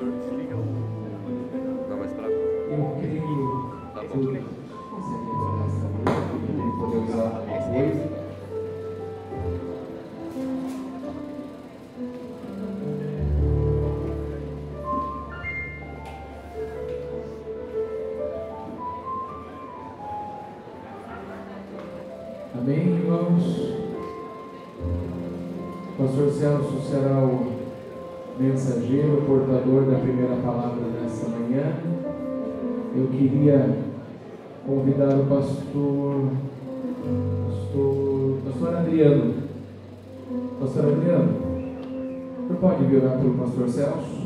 Desliga o... Não, mais pra... Eu creio Tá que bom. consegue poder usar a coisa. Amém, irmãos? Pastor Celso será o mensageiro, o portador da primeira palavra nessa manhã. Eu queria convidar o pastor Adriano. Pastor Adriano, você pode vir orar pelo pastor Celso?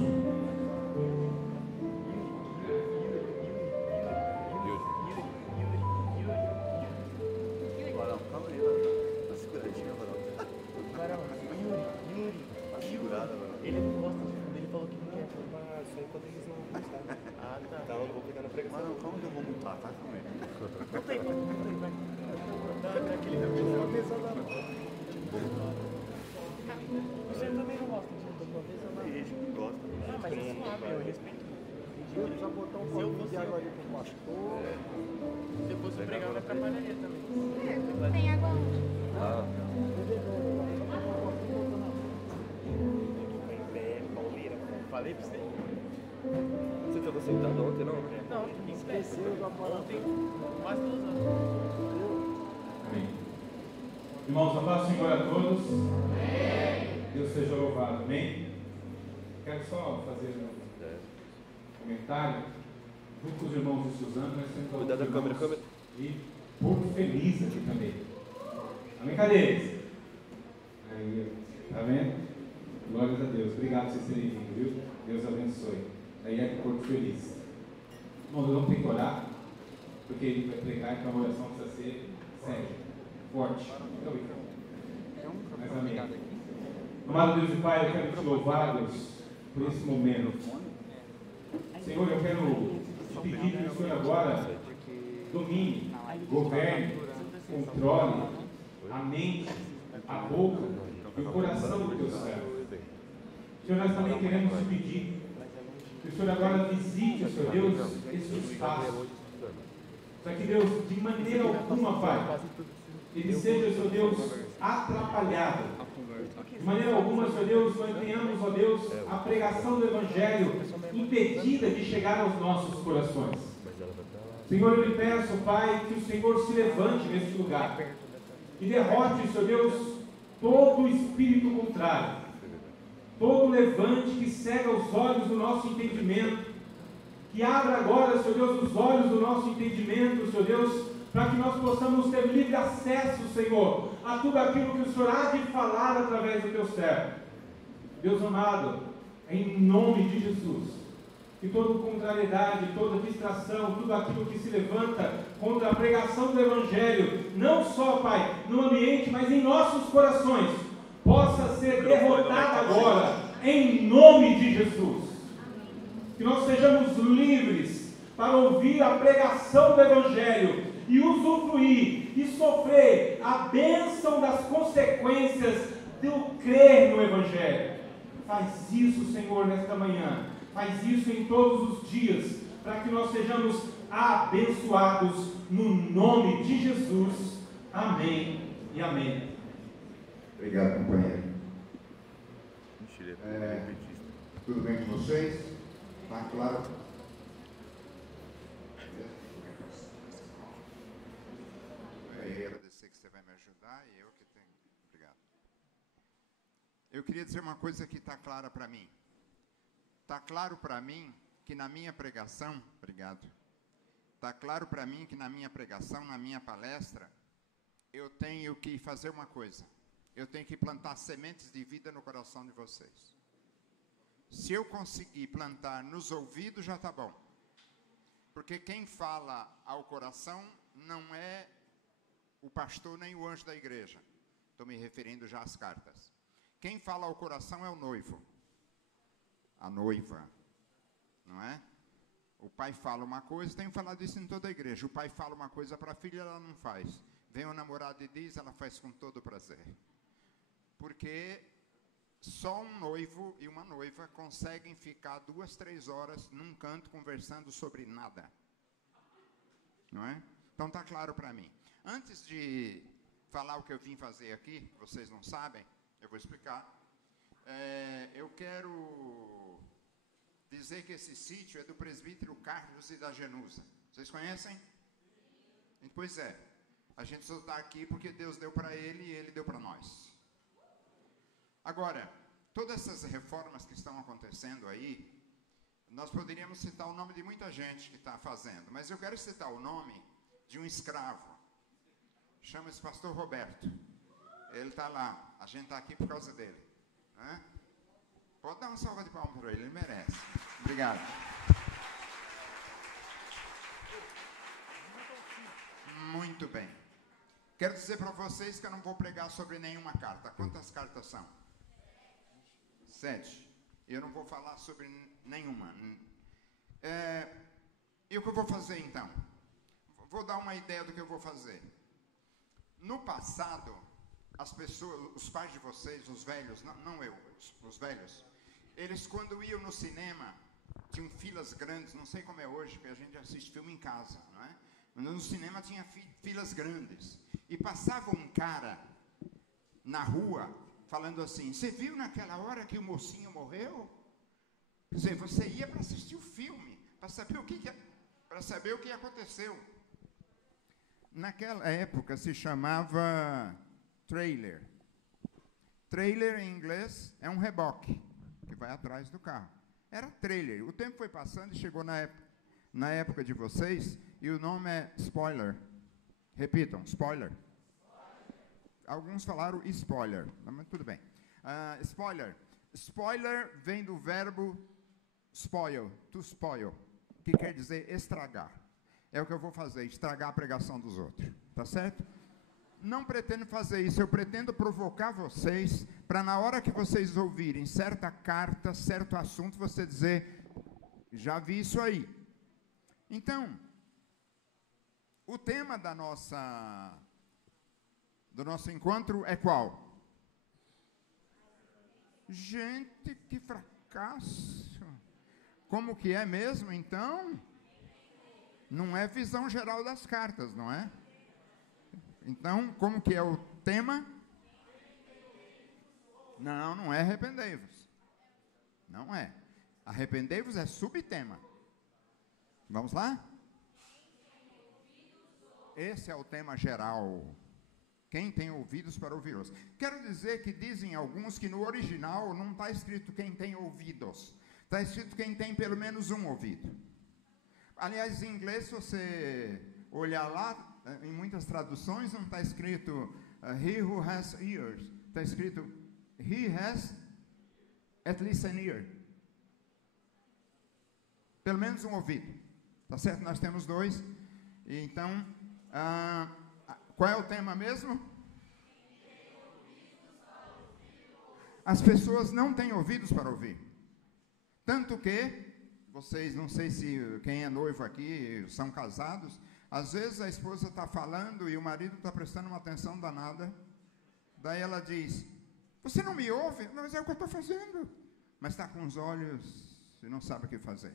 Ele não gosta de fundo, ele falou que não quer formar só enquanto eles não almoçarem. Ah, tá. Então eu vou cuidar na pregação. Mas não, calma que eu vou montar, tá? Calma aí. Conta aí, vai. Dá aquele da mesa lá. Você também não gosta de uma mesa lá? Tem gente que gosta. Ah, mas é suave, eu respeito. Eu já botar um pouquinho de água ali pro pastor. Se eu fosse pregar, eu atrapalharia também. Tem água onde? Falei pra você? Você estava sentado ontem, não? Não, esqueceu ontem, quase 2 anos. Amém. Irmãos, a paz do Senhor a todos. Amém. Deus seja louvado. Amém. Quero só fazer um comentário. Junto com os irmãos de Suzano, nós temos Cuidado da câmera. E Porto Feliz aqui também. Amém, cadê? Aí, tá vendo? Glórias a Deus. Obrigado por vocês terem vindo, viu? Deus abençoe. Aí é Porto Feliz. Irmãos, eu não tenho que orar, porque ele vai pregar, então a oração precisa ser séria, forte. Mas amém. Amado Deus e Pai, eu quero te louvar, Deus, por esse momento. Senhor, eu quero te pedir que o Senhor agora domine, governe, controle a mente, a boca e o coração do teu servo. Senhor, nós também queremos te pedir que o Senhor agora visite, Senhor Deus, esse espaço. Para que Deus, de maneira alguma, Pai, ele seja, Senhor Deus, atrapalhado. De maneira alguma, Senhor Deus, nós tenhamos, ó Deus, a pregação do Evangelho impedida de chegar aos nossos corações. Senhor, eu lhe peço, Pai, que o Senhor se levante nesse lugar e derrote, Senhor Deus, todo o espírito contrário, todo levante que cega os olhos do nosso entendimento, que abra agora, Senhor Deus, os olhos do nosso entendimento, Senhor Deus, para que nós possamos ter livre acesso, Senhor, a tudo aquilo que o Senhor há de falar através do teu servo. Deus amado, em nome de Jesus, que toda contrariedade, toda distração, tudo aquilo que se levanta contra a pregação do Evangelho, não só, Pai, no ambiente, mas em nossos corações, possa ser derrotada agora, em nome de Jesus. Que nós sejamos livres para ouvir a pregação do Evangelho e usufruir e sofrer a bênção das consequências do crer no Evangelho. Faz isso, Senhor, nesta manhã. Faz isso em todos os dias, para que nós sejamos abençoados no nome de Jesus. Amém e amém. Obrigado, companheiro. Tudo bem com vocês? Está claro? Eu agradecer que você vai me ajudar e eu que tenho. Obrigado. Eu queria dizer uma coisa que está clara para mim. Está claro para mim que na minha pregação, obrigado. Está claro para mim que na minha pregação, na minha palestra, eu tenho que fazer uma coisa. Eu tenho que plantar sementes de vida no coração de vocês. Se eu conseguir plantar nos ouvidos, já está bom. Porque quem fala ao coração não é o pastor nem o anjo da igreja. Estou me referindo já às cartas. Quem fala ao coração é o noivo. A noiva. Não é? O pai fala uma coisa, tenho falado isso em toda a igreja. O pai fala uma coisa para a filha, ela não faz. Vem o namorado e diz, ela faz com todo prazer. Porque Só um noivo e uma noiva conseguem ficar 2, 3 horas num canto conversando sobre nada. Não é? Então está claro para mim. Antes de falar o que eu vim fazer aqui, vocês não sabem, eu vou explicar. Eu quero dizer que esse sítio é do presbítero Carlos e da Genusa. Vocês conhecem? Pois é. A gente só está aqui porque Deus deu para ele e ele deu para nós. Agora, todas essas reformas que estão acontecendo aí, nós poderíamos citar o nome de muita gente que está fazendo, mas eu quero citar o nome de um escravo. Chama-se pastor Roberto. Ele está lá. A gente está aqui por causa dele. Né? Pode dar uma salva de palmas para ele merece. Obrigado. Muito bem. Quero dizer para vocês que eu não vou pregar sobre nenhuma carta. Quantas cartas são? 7. Eu não vou falar sobre nenhuma. E o que eu vou fazer então? Vou dar uma ideia do que eu vou fazer. No passado, as pessoas, os pais de vocês, os velhos, não eu, os velhos, eles quando iam no cinema, tinham filas grandes, não sei como é hoje, porque a gente assiste filme em casa, não é? No cinema tinha filas grandes. E passava um cara na rua falando assim: você viu naquela hora que o mocinho morreu? Quer dizer, você ia para assistir o filme, para saber o que aconteceu. Naquela época se chamava trailer. Trailer em inglês é um reboque que vai atrás do carro. Era trailer. O tempo foi passando e chegou na época de vocês e o nome é spoiler. Repitam, spoiler. Alguns falaram spoiler, mas tudo bem. Spoiler. Spoiler vem do verbo spoil, to spoil, que quer dizer estragar. É o que eu vou fazer, estragar a pregação dos outros. Tá certo? Não pretendo fazer isso, eu pretendo provocar vocês para na hora que vocês ouvirem certa carta, certo assunto, você dizer, já vi isso aí. Então, o tema do nosso encontro é qual? Gente, que fracasso. Como que é mesmo, então? Não é visão geral das cartas, não é? Então, como que é o tema? Não é arrependei-vos. Não é. Arrependei-vos é subtema. Vamos lá? Esse é o tema geral. Quem tem ouvidos para ouvi-los. Quero dizer que dizem alguns que no original não está escrito quem tem ouvidos. Está escrito quem tem pelo menos um ouvido. Aliás, em inglês, se você olhar lá, em muitas traduções não está escrito he who has ears. Está escrito he has at least an ear. Pelo menos um ouvido. Tá certo? Nós temos 2. Então, qual é o tema mesmo? As pessoas não têm ouvidos para ouvir. Tanto que, vocês, não sei se quem é noivo aqui, são casados, às vezes a esposa está falando e o marido está prestando uma atenção danada. Daí ela diz, você não me ouve? Mas é o que eu estou fazendo. Mas está com os olhos e não sabe o que fazer.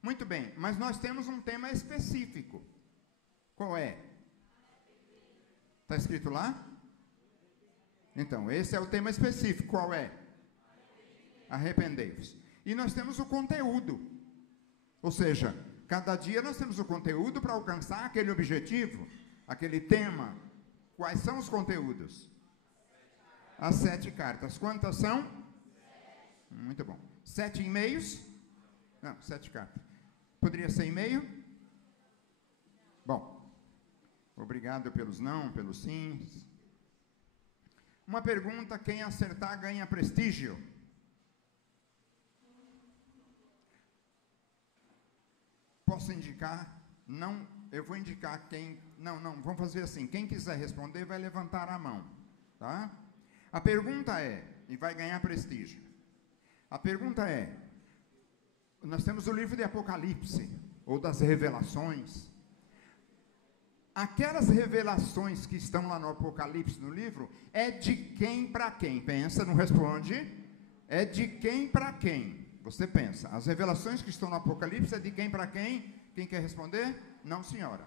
Muito bem, mas nós temos um tema específico. Qual é? Está escrito lá? Então, esse é o tema específico. Qual é? Arrependei-vos. E nós temos o conteúdo. Ou seja, cada dia nós temos o conteúdo para alcançar aquele objetivo, aquele tema. Quais são os conteúdos? As 7 cartas. Quantas são? 7. Muito bom. 7 e-mails? Não, 7 cartas. Poderia ser e-mail? Bom. Obrigado pelos não, pelos sims. Uma pergunta, quem acertar ganha prestígio. Posso indicar? Não, eu vou indicar quem... Não, vamos fazer assim. Quem quiser responder vai levantar a mão. Tá? A pergunta é, e vai ganhar prestígio. A pergunta é, nós temos o livro de Apocalipse, ou das revelações. Aquelas revelações que estão lá no Apocalipse, no livro, é de quem para quem? Pensa, não responde. é de quem para quem? Você pensa, as revelações que estão no Apocalipse é de quem para quem? Quem quer responder? Não, senhora.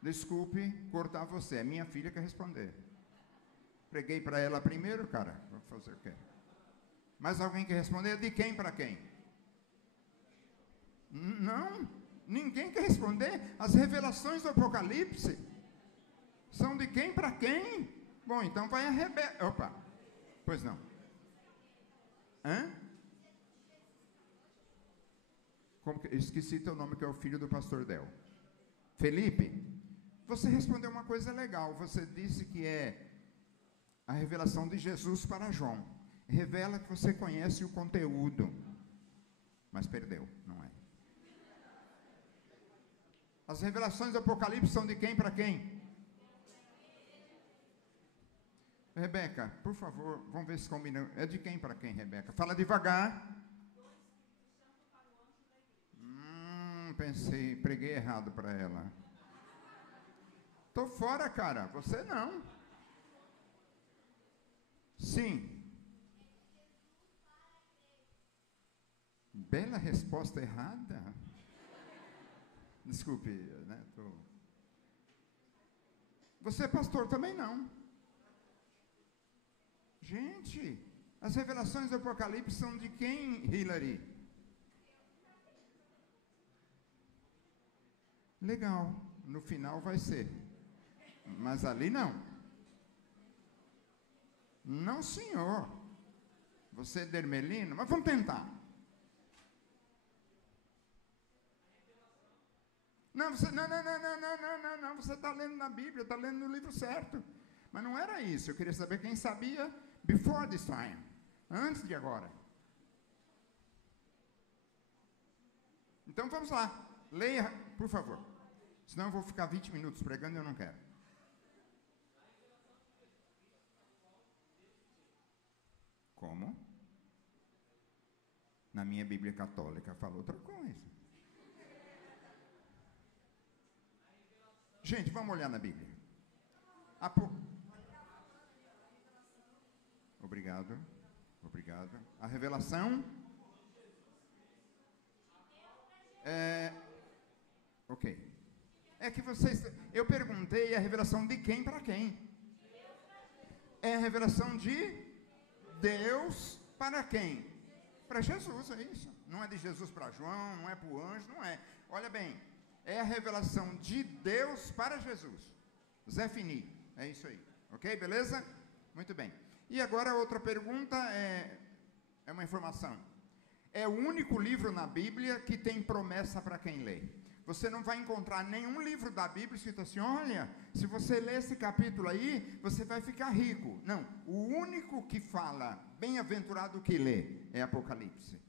Desculpe cortar você, é minha filha que quer responder. Preguei para ela primeiro, cara, vou fazer o quê? Mas alguém quer responder? É de quem para quem? Não, ninguém quer responder. As revelações do Apocalipse são de quem para quem? Bom, então vai a Rebeca. Opa, pois não. Hã? Esqueci teu nome, que é o filho do pastor Del. Felipe, você respondeu uma coisa legal. Você disse que é a revelação de Jesus para João. Revela que você conhece o conteúdo, mas perdeu, não é? As revelações do Apocalipse são de quem para quem? Rebeca, por favor, vamos ver se combina. É de quem para quem, Rebeca? Fala devagar. Pensei, preguei errado para ela. Tô fora, cara. Você não. Sim. Bela resposta errada. Desculpe, né? Você é pastor também não. Gente, as revelações do Apocalipse são de quem, Hillary? Legal, no final vai ser. Mas ali não. Não, senhor. Você é dermelino, mas vamos tentar. Não, você não, você está lendo na Bíblia, está lendo no livro certo. Mas não era isso, eu queria saber quem sabia before this time, antes de agora. Então vamos lá, leia, por favor. Senão eu vou ficar 20 minutos pregando e eu não quero. Como? Na minha Bíblia católica fala outra coisa. Gente, vamos olhar na Bíblia. Obrigado. Obrigado. A revelação ok. É que vocês... Eu perguntei a revelação de quem para quem? É a revelação de Deus para quem? Para Jesus, é isso. Não é de Jesus para João, não é para o anjo, não é. Olha bem, é a revelação de Deus para Jesus. Zé Fini, é isso aí. Ok, beleza? Muito bem. E agora outra pergunta é uma informação. É o único livro na Bíblia que tem promessa para quem lê. Você não vai encontrar nenhum livro da Bíblia escrito assim, olha, se você ler esse capítulo aí, você vai ficar rico. Não, o único que fala, bem-aventurado que lê, é Apocalipse.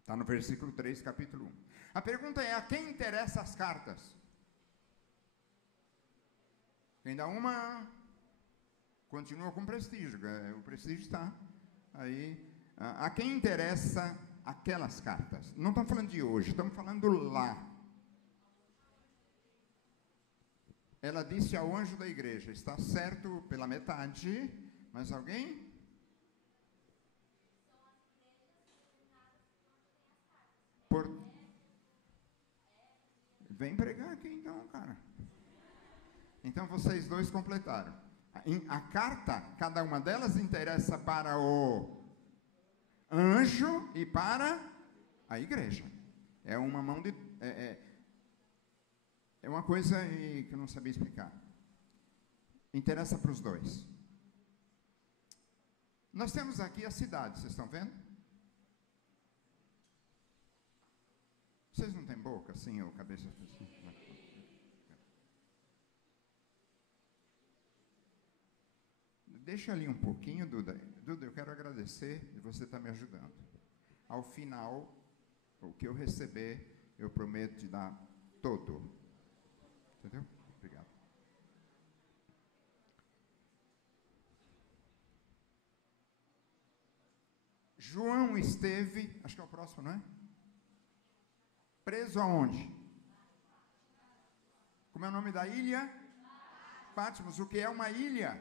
Está no versículo 3, capítulo 1. A pergunta é, a quem interessam as cartas? Quem dá uma, continua com prestígio, o prestígio está aí. A quem interessa aquelas cartas? Não estamos falando de hoje, estamos falando lá. Ela disse ao anjo da igreja, está certo pela metade, mas alguém? Vem pregar aqui então, cara. Então vocês dois completaram. A carta, cada uma delas interessa para o anjo e para a igreja. É uma mão de... É uma coisa que eu não sabia explicar. Interessa para os dois. Nós temos aqui a cidade, vocês estão vendo? Vocês não têm boca assim, ou cabeça assim? Deixa ali um pouquinho, Duda. Duda, eu quero agradecer de você estar me ajudando. Ao final, o que eu receber, eu prometo te dar todo. Entendeu? Obrigado. João esteve, acho que é o próximo, não é? Preso aonde? Como é o nome da ilha? Patmos. O que é uma ilha?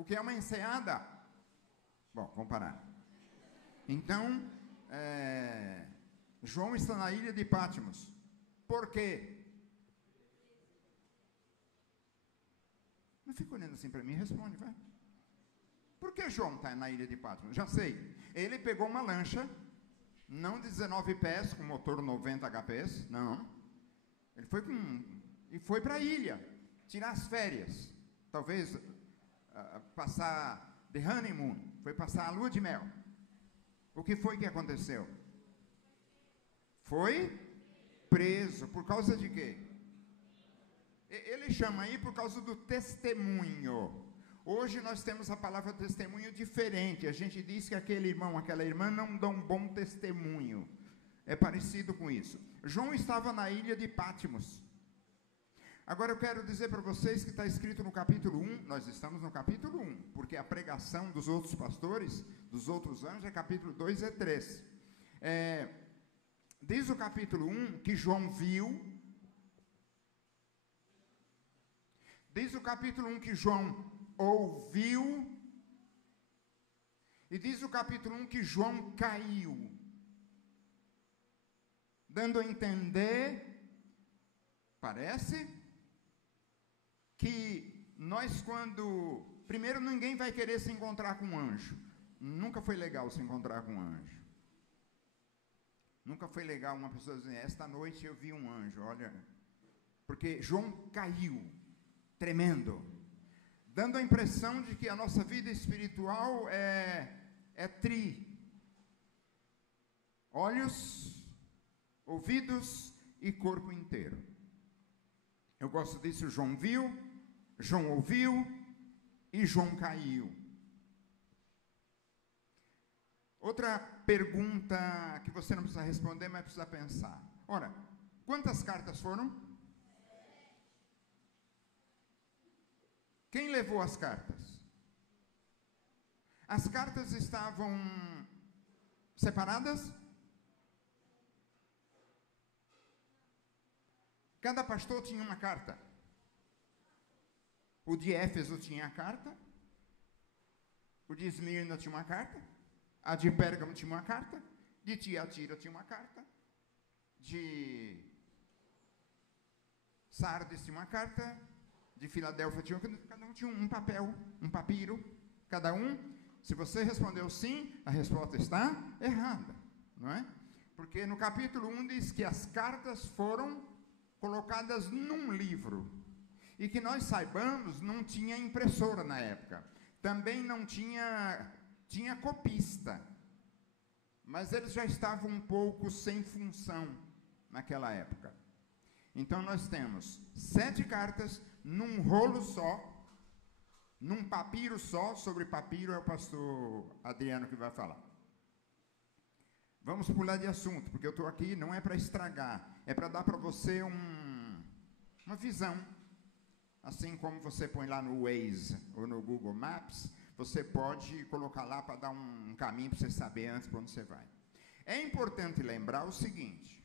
O que é uma enseada? Bom, vamos parar. Então, João está na ilha de Patmos. Por quê? Não fica olhando assim para mim, responde, vai. Por que João está na ilha de Patmos? Já sei. Ele pegou uma lancha, não de 19 pés, com motor 90 HPs, não. Ele foi para a ilha, tirar as férias. Talvez passar the honeymoon, foi passar a lua de mel. O que foi que aconteceu? Foi preso. Por causa de quê? Ele chama aí por causa do testemunho. Hoje nós temos a palavra testemunho diferente. A gente diz que aquele irmão, aquela irmã não dão um bom testemunho. É parecido com isso. João estava na ilha de Patmos. Agora eu quero dizer para vocês que está escrito no capítulo 1, nós estamos no capítulo 1, porque a pregação dos outros pastores, dos outros anjos, é capítulo 2 e 3. Diz o capítulo 1 que João viu. Diz o capítulo 1 que João ouviu. E diz o capítulo 1 que João caiu. Dando a entender, parece, que nós quando... Primeiro, ninguém vai querer se encontrar com um anjo. Nunca foi legal se encontrar com um anjo. Nunca foi legal uma pessoa dizer, esta noite eu vi um anjo, olha. Porque João caiu, tremendo. Dando a impressão de que a nossa vida espiritual é olhos, ouvidos e corpo inteiro. Eu gosto disso. João viu, João ouviu e João caiu. Outra pergunta que você não precisa responder, mas precisa pensar. Ora, quantas cartas foram? Quem levou as cartas? As cartas estavam separadas? Cada pastor tinha uma carta. O de Éfeso tinha a carta. O de Esmirna tinha uma carta. A de Pérgamo tinha uma carta. De Tiatira tinha uma carta. De Sardes tinha uma carta. De Filadélfia tinha uma carta. Cada um tinha um papel, um papiro. Cada um. Se você respondeu sim, a resposta está errada. Não é? Porque no capítulo 1 diz que as cartas foram colocadas num livro, e que nós saibamos, não tinha impressora na época, também não tinha copista, mas eles já estavam um pouco sem função naquela época. Então nós temos 7 cartas num rolo só, num papiro só. Sobre papiro é o pastor Adriano que vai falar. Vamos pular de assunto, porque eu estou aqui não é para estragar, é para dar para você uma visão. Assim como você põe lá no Waze ou no Google Maps, você pode colocar lá para dar um caminho para você saber antes para onde você vai. É importante lembrar o seguinte,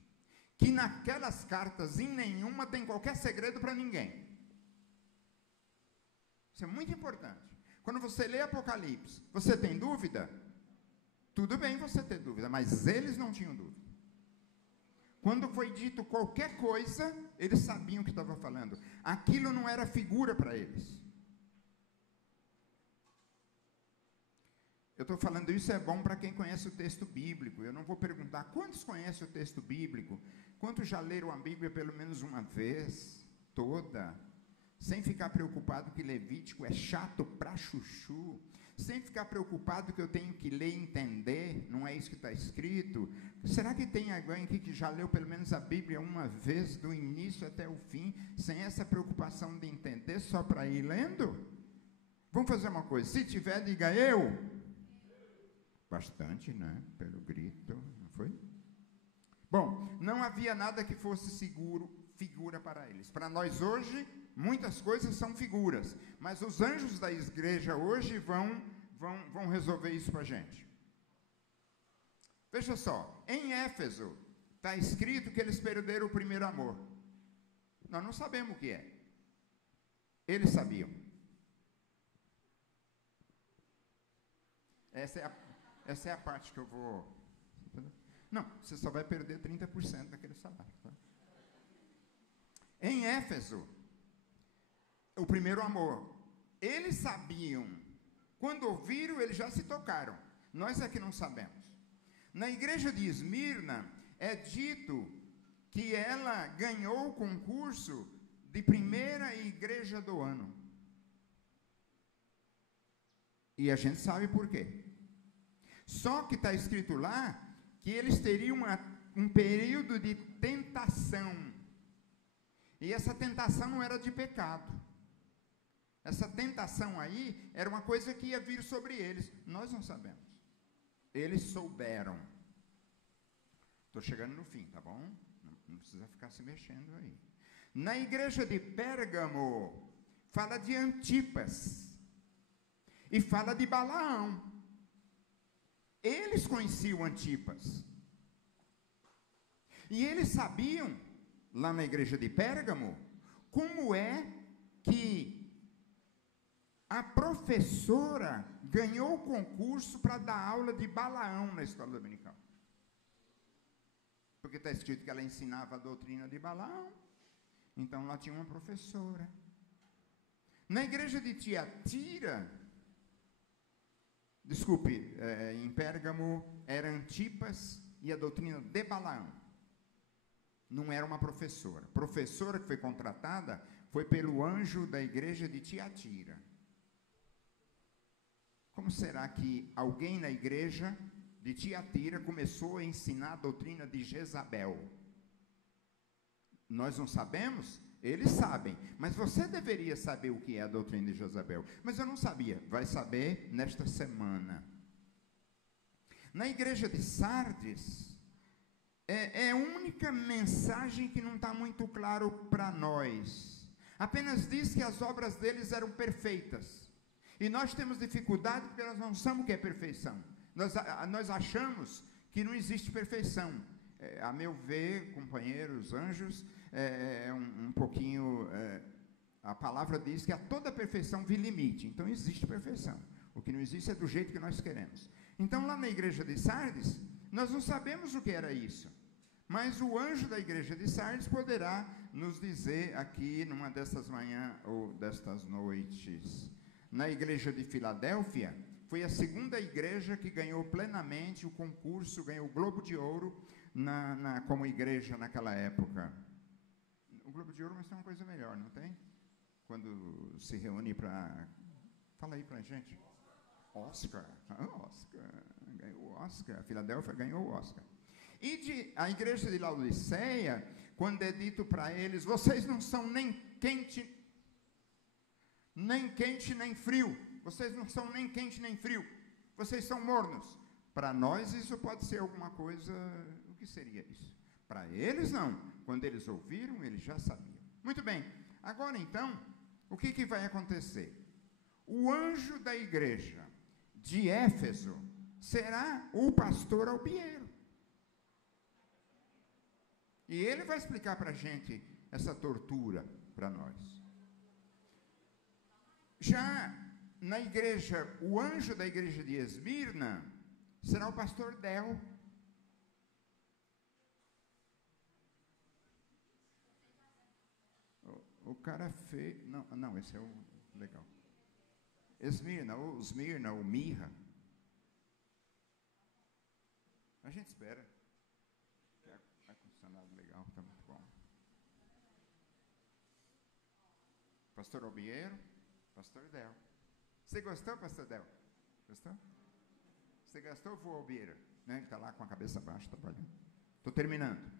que naquelas cartas, em nenhuma tem qualquer segredo para ninguém. Isso é muito importante. Quando você lê Apocalipse, você tem dúvida? Tudo bem você ter dúvida, mas eles não tinham dúvida. Quando foi dito qualquer coisa, eles sabiam o que estava falando. Aquilo não era figura para eles. Eu estou falando isso, é bom para quem conhece o texto bíblico. Eu não vou perguntar quantos conhecem o texto bíblico, quantos já leram a Bíblia pelo menos uma vez, toda, sem ficar preocupado que Levítico é chato pra chuchu, sem ficar preocupado que eu tenho que ler e entender, não é isso que está escrito. Será que tem alguém aqui que já leu pelo menos a Bíblia uma vez, do início até o fim, sem essa preocupação de entender, só para ir lendo? Vamos fazer uma coisa, se tiver, diga eu. Bastante, né? Pelo grito, não foi? Bom, não havia nada que fosse figura para eles. Para nós hoje, muitas coisas são figuras, mas os anjos da igreja hoje vão resolver isso para a gente. Veja só, em Éfeso está escrito que eles perderam o primeiro amor. Nós não sabemos o que é. Eles sabiam. essa é a parte que eu vou... Não, você só vai perder 30% daquele salário. Tá? Em Éfeso, o primeiro amor, eles sabiam, quando ouviram, eles já se tocaram. Nós é que não sabemos. Na igreja de Esmirna, é dito que ela ganhou o concurso de primeira igreja do ano. E a gente sabe por quê. Só que está escrito lá que eles teriam um período de tentação. E essa tentação não era de pecado. Essa tentação aí era uma coisa que ia vir sobre eles. Nós não sabemos. Eles souberam. Estou chegando no fim, tá bom? Não precisa ficar se mexendo aí. Na igreja de Pérgamo, fala de Antipas. E fala de Balaão. Eles conheciam Antipas. E eles sabiam, lá na igreja de Pérgamo, como é que a professora ganhou o concurso para dar aula de Balaão na escola dominical. Porque está escrito que ela ensinava a doutrina de Balaão. Então lá tinha uma professora. Na igreja de Tiatira, em Pérgamo, era Antipas e a doutrina de Balaão. Não era uma professora. A professora que foi contratada foi pelo anjo da igreja de Tiatira. Como será que alguém na igreja de Tiatira começou a ensinar a doutrina de Jezabel? Nós não sabemos? Eles sabem. Mas você deveria saber o que é a doutrina de Jezabel. Mas eu não sabia. Vai saber nesta semana. Na igreja de Sardes, é a única mensagem que não está muito claro para nós. Apenas diz que as obras deles eram perfeitas. E nós temos dificuldade porque nós não sabemos o que é perfeição. Nós achamos que não existe perfeição. A meu ver, companheiros, anjos, um pouquinho... a palavra diz que a toda perfeição vi limite. Então existe perfeição. O que não existe é do jeito que nós queremos. Então lá na igreja de Sardes, nós não sabemos o que era isso. Mas o anjo da igreja de Sardes poderá nos dizer aqui numa dessas manhãs ou destas noites. Na igreja de Filadélfia, foi a segunda igreja que ganhou plenamente o concurso, ganhou o Globo de Ouro como igreja naquela época. O Globo de Ouro, mas tem uma coisa melhor, não tem? Quando se reúne para... Fala aí para a gente. Oscar. Oscar. Ganhou o Oscar. A Filadélfia ganhou o Oscar. E a igreja de Laodiceia, quando é dito para eles, vocês não são nem quente nem frio. Vocês não são nem quente nem frio. Vocês são mornos. Para nós isso pode ser alguma coisa... O que seria isso? Para eles não. Quando eles ouviram, eles já sabiam. Muito bem. Agora então, o que vai acontecer? O anjo da igreja de Éfeso será o pastor Albiero. E ele vai explicar para a gente essa tortura para nós. Já na igreja, o anjo da igreja de Esmirna será o pastor Del. O cara fez... Não, esse é o legal. Esmirna, ou Mirra. A gente espera. Ar-condicionado legal, está muito bom. Pastor Albiero, pastor Del. Você gostou, pastor Del? Gostou? Você gostou, vô Albiero? Né? Ele está lá com a cabeça baixa, trabalhando. Estou terminando.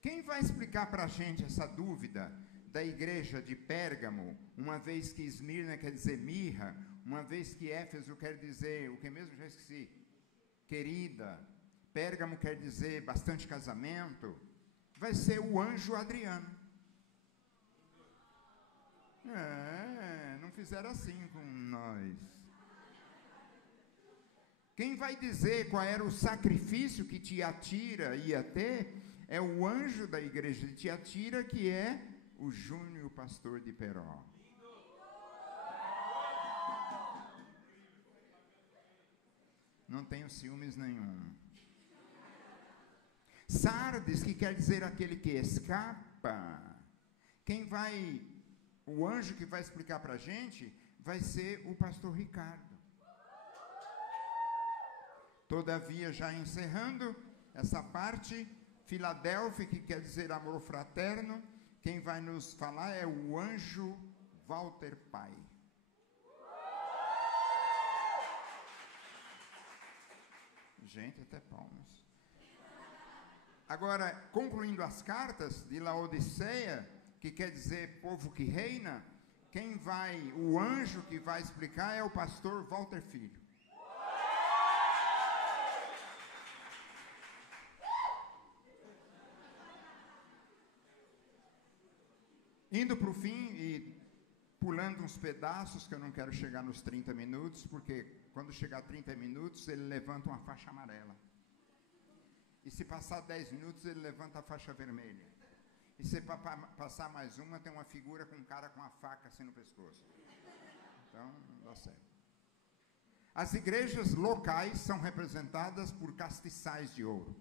Quem vai explicar para a gente essa dúvida da igreja de Pérgamo, uma vez que Esmirna quer dizer mirra, uma vez que Éfeso quer dizer, o que mesmo? Já esqueci. Querida. Pérgamo quer dizer bastante casamento. Vai ser o anjo Adriano. Não fizeram assim com nós. Quem vai dizer qual era o sacrifício que Tiatira ia ter é o anjo da igreja de Tiatira, que é o Júnior pastor de Peró. tenho ciúmes nenhum. Sardes, que quer dizer aquele que escapa. O anjo que vai explicar para a gente, vai ser o pastor Ricardo. Todavia, já encerrando essa parte, Filadélfia, que quer dizer amor fraterno, quem vai nos falar é o anjo Walter Pai. Gente, até palmas. Agora, concluindo as cartas de Laodiceia, que quer dizer povo que reina, o anjo que vai explicar é o pastor Walter Filho. Indo para o fim e pulando uns pedaços, que eu não quero chegar nos 30 minutos, porque quando chegar a 30 minutos, ele levanta uma faixa amarela. E se passar 10 minutos, ele levanta a faixa vermelha. E se passar mais uma, tem uma figura com um cara com uma faca assim no pescoço. Então, não dá certo. As igrejas locais são representadas por castiçais de ouro.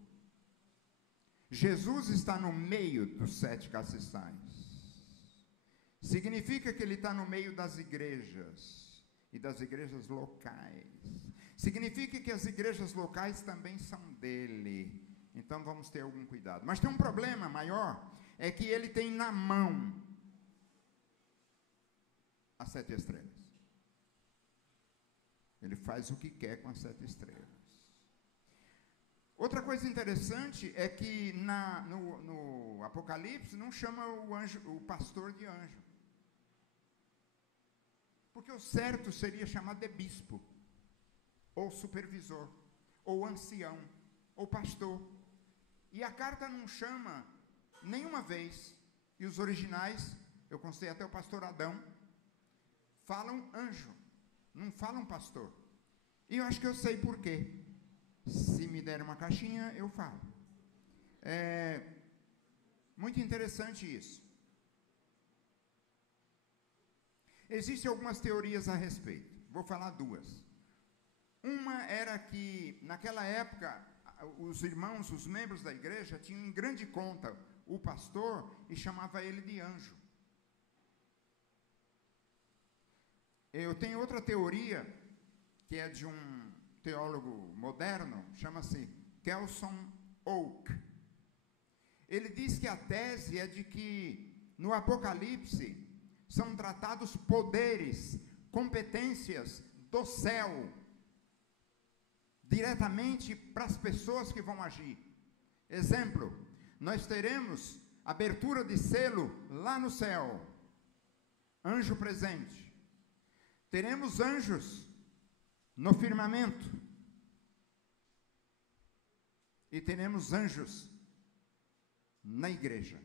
Jesus está no meio dos 7 castiçais. Significa que ele está no meio das igrejas, e das igrejas locais. Significa que as igrejas locais também são dele. Então vamos ter algum cuidado. Mas tem um problema maior, é que ele tem na mão as 7 estrelas. Ele faz o que quer com as 7 estrelas. Outra coisa interessante é que no Apocalipse não chama o pastor de anjo. Porque o certo seria chamar de bispo, ou supervisor, ou ancião, ou pastor. E a carta não chama nenhuma vez, e os originais, eu consultei até o pastor Adão, falam anjo, não falam pastor. E eu acho que eu sei por quê. Se me der uma caixinha, eu falo. É muito interessante isso. Existem algumas teorias a respeito. Vou falar 2. Uma era que, naquela época, os irmãos, os membros da igreja, tinham em grande conta o pastor e chamava ele de anjo. Eu tenho outra teoria, que é de um teólogo moderno, chama-se Kelson Oak. Ele diz que a tese é de que, no Apocalipse, são tratados poderes, competências do céu, diretamente para as pessoas que vão agir. Exemplo, nós teremos abertura de selo lá no céu, anjo presente. Teremos anjos no firmamento. E teremos anjos na igreja,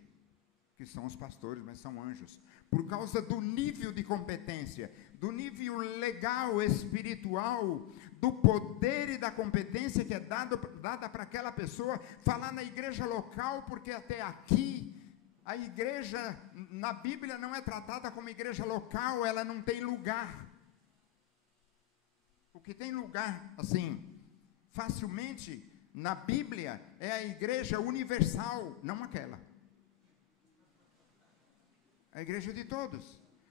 que são os pastores, mas são anjos. Por causa do nível de competência, do nível legal, espiritual, do poder e da competência que é dada para aquela pessoa falar na igreja local, porque até aqui, a igreja na Bíblia não é tratada como igreja local, ela não tem lugar. O que tem lugar, assim, facilmente, na Bíblia, é a igreja universal, não aquela. A igreja de todos.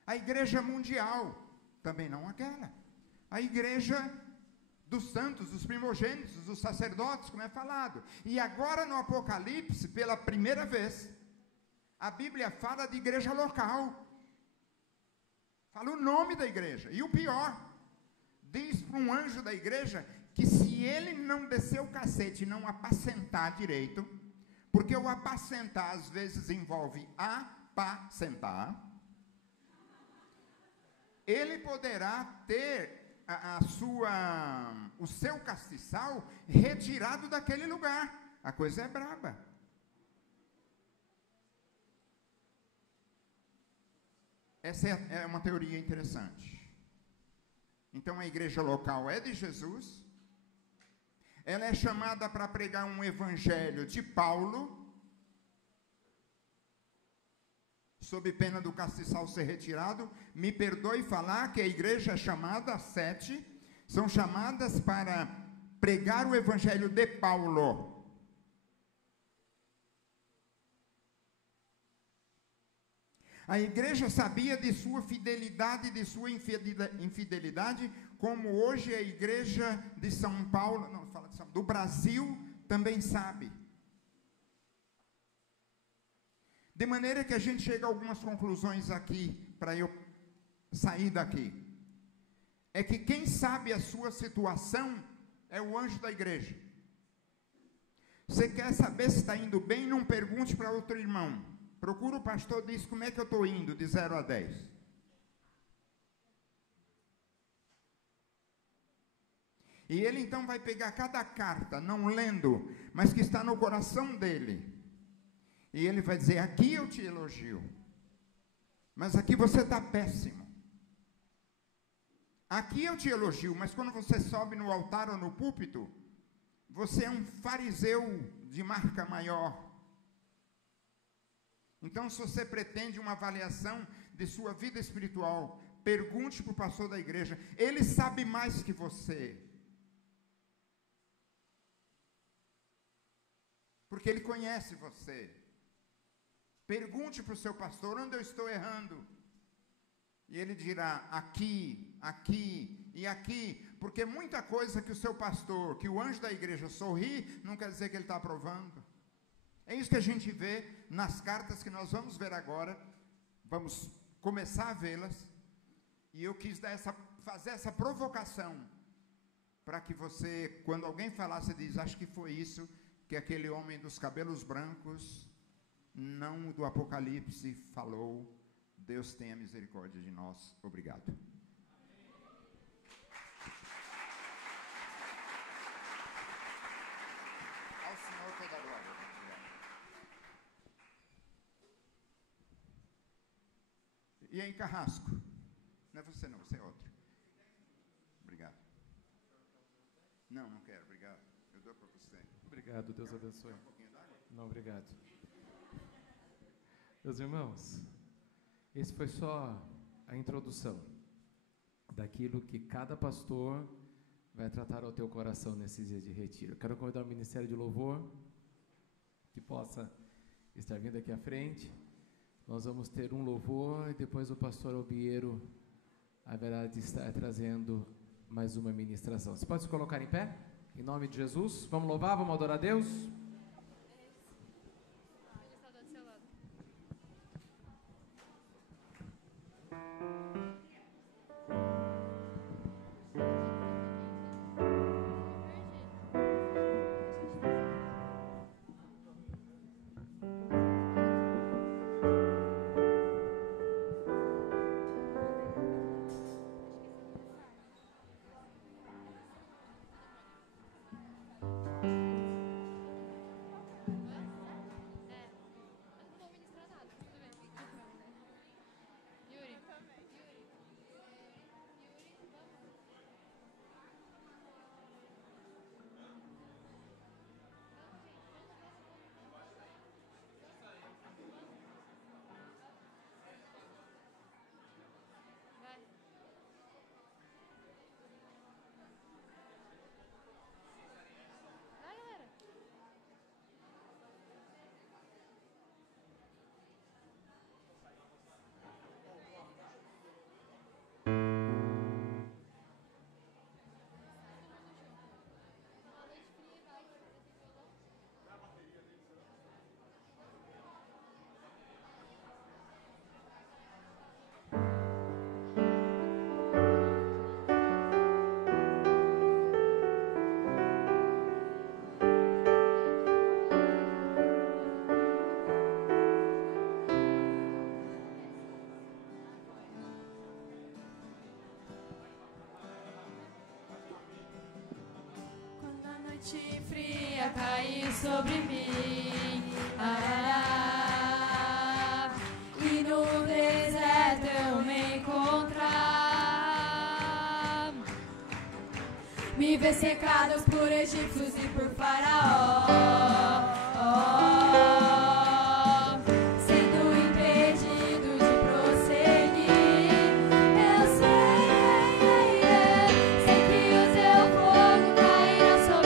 A igreja mundial, também não aquela. A igreja dos santos, dos primogênitos, dos sacerdotes, como é falado. E agora no Apocalipse, pela primeira vez, a Bíblia fala de igreja local. Fala o nome da igreja. E o pior, diz para um anjo da igreja que se ele não descer o cacete e não apacentar direito, porque o apacentar às vezes envolve apacentar, ele poderá ter o seu castiçal retirado daquele lugar. A coisa é braba. Essa é uma teoria interessante. Então a igreja local é de Jesus. Ela é chamada para pregar um evangelho de Paulo, sob pena do castiçal ser retirado. Me perdoe falar que a igreja chamada, 7, são chamadas para pregar o evangelho de Paulo. A igreja sabia de sua fidelidade e de sua infidelidade, como hoje a igreja de São Paulo, não, fala de São, do Brasil, também sabe. De maneira que a gente chega a algumas conclusões aqui, para eu sair daqui. É que quem sabe a sua situação é o anjo da igreja. Você quer saber se está indo bem? Não pergunte para outro irmão. Procura o pastor e diz como é que eu estou indo, de 0 a 10. E ele então vai pegar cada carta, não lendo, mas que está no coração dele. E ele vai dizer, aqui eu te elogio, mas aqui você está péssimo. Aqui eu te elogio, mas quando você sobe no altar ou no púlpito, você é um fariseu de marca maior. Então, se você pretende uma avaliação de sua vida espiritual, pergunte para o pastor da igreja, ele sabe mais que você. Porque ele conhece você. Pergunte para o seu pastor, onde eu estou errando? E ele dirá, aqui, aqui e aqui, porque muita coisa que o seu pastor, que o anjo da igreja sorri, não quer dizer que ele está aprovando. É isso que a gente vê nas cartas que nós vamos ver agora, vamos começar a vê-las, e eu quis fazer essa provocação, para que você, quando alguém falar, você diz, acho que foi isso que aquele homem dos cabelos brancos, não do Apocalipse, falou. Deus tenha misericórdia de nós. Obrigado. Ao Senhor toda a glória. Obrigado. E aí, Carrasco? Não é você não, você é outro. Obrigado. Não, não quero, obrigado. Eu dou para você. Obrigado, Deus abençoe. Não, obrigado. Meus irmãos, esse foi só a introdução daquilo que cada pastor vai tratar ao teu coração nesses dias de retiro. Eu quero convidar o Ministério de Louvor, que possa estar vindo aqui à frente. Nós vamos ter um louvor e depois o pastor Albieiro haverá de estar trazendo mais uma ministração. Você pode se colocar em pé? Em nome de Jesus. Vamos louvar, vamos adorar a Deus? Fria cair sobre mim, e no deserto eu me encontrar, me ver cercados por egípcios e por faraó, sendo impedido de prosseguir. Eu sei que o teu fogo cairá sobre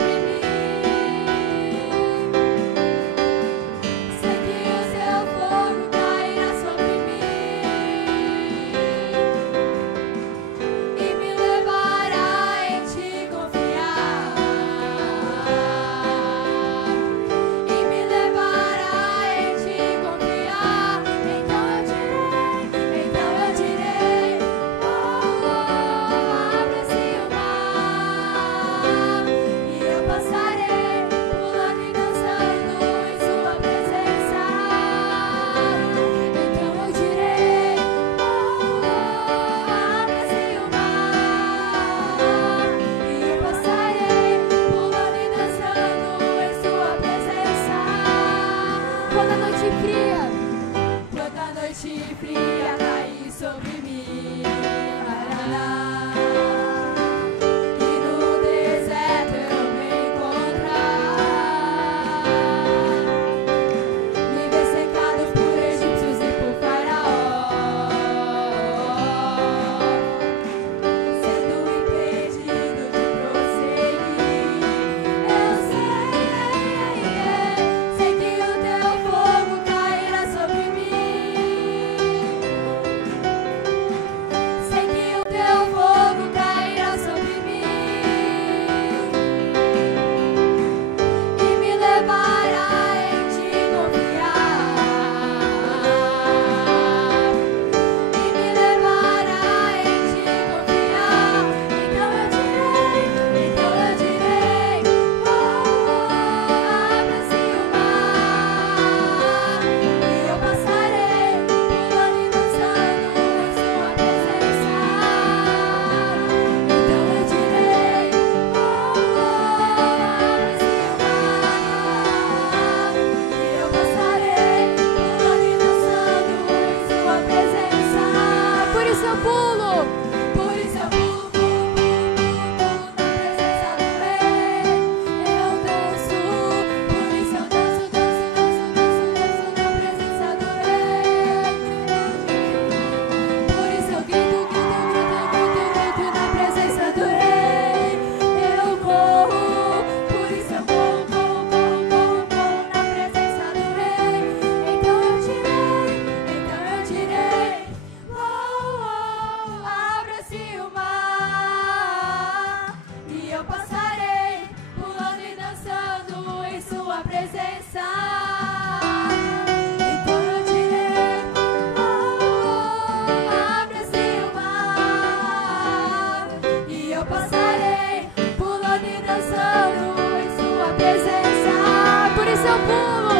eu pulo, por isso eu pulo, pulo, pulo, pulo na presença do Rei. Eu danço, por isso eu danço, danço, danço, danço, danço na presença do Rei. Por isso eu grito, grito, grito, grito, grito na presença do Rei. Eu corro, por isso eu corro, corro, corro, corro, corro na presença do Rei. Então eu tirei, oh, oh, abra-se o mar e eu passarei pulando e dançando em sua presença. Então eu tirei, oh, oh, abra-se o mar e eu passarei pulando e dançando em sua presença. Por isso eu pulo,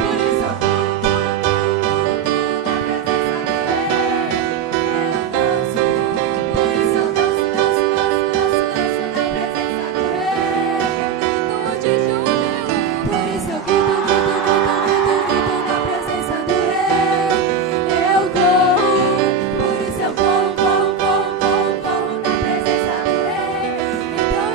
por isso eu pulo, pulo, pulo, pulo na presença do Rei. Eu danço, por isso eu danço, danço, danço, danço, danço na presença do Rei. Grito de júbilo, por isso eu grito, grito, grito, grito, grito na presença do Rei. Eu corro, por isso eu corro, corro, corro, corro, corro na presença do Rei.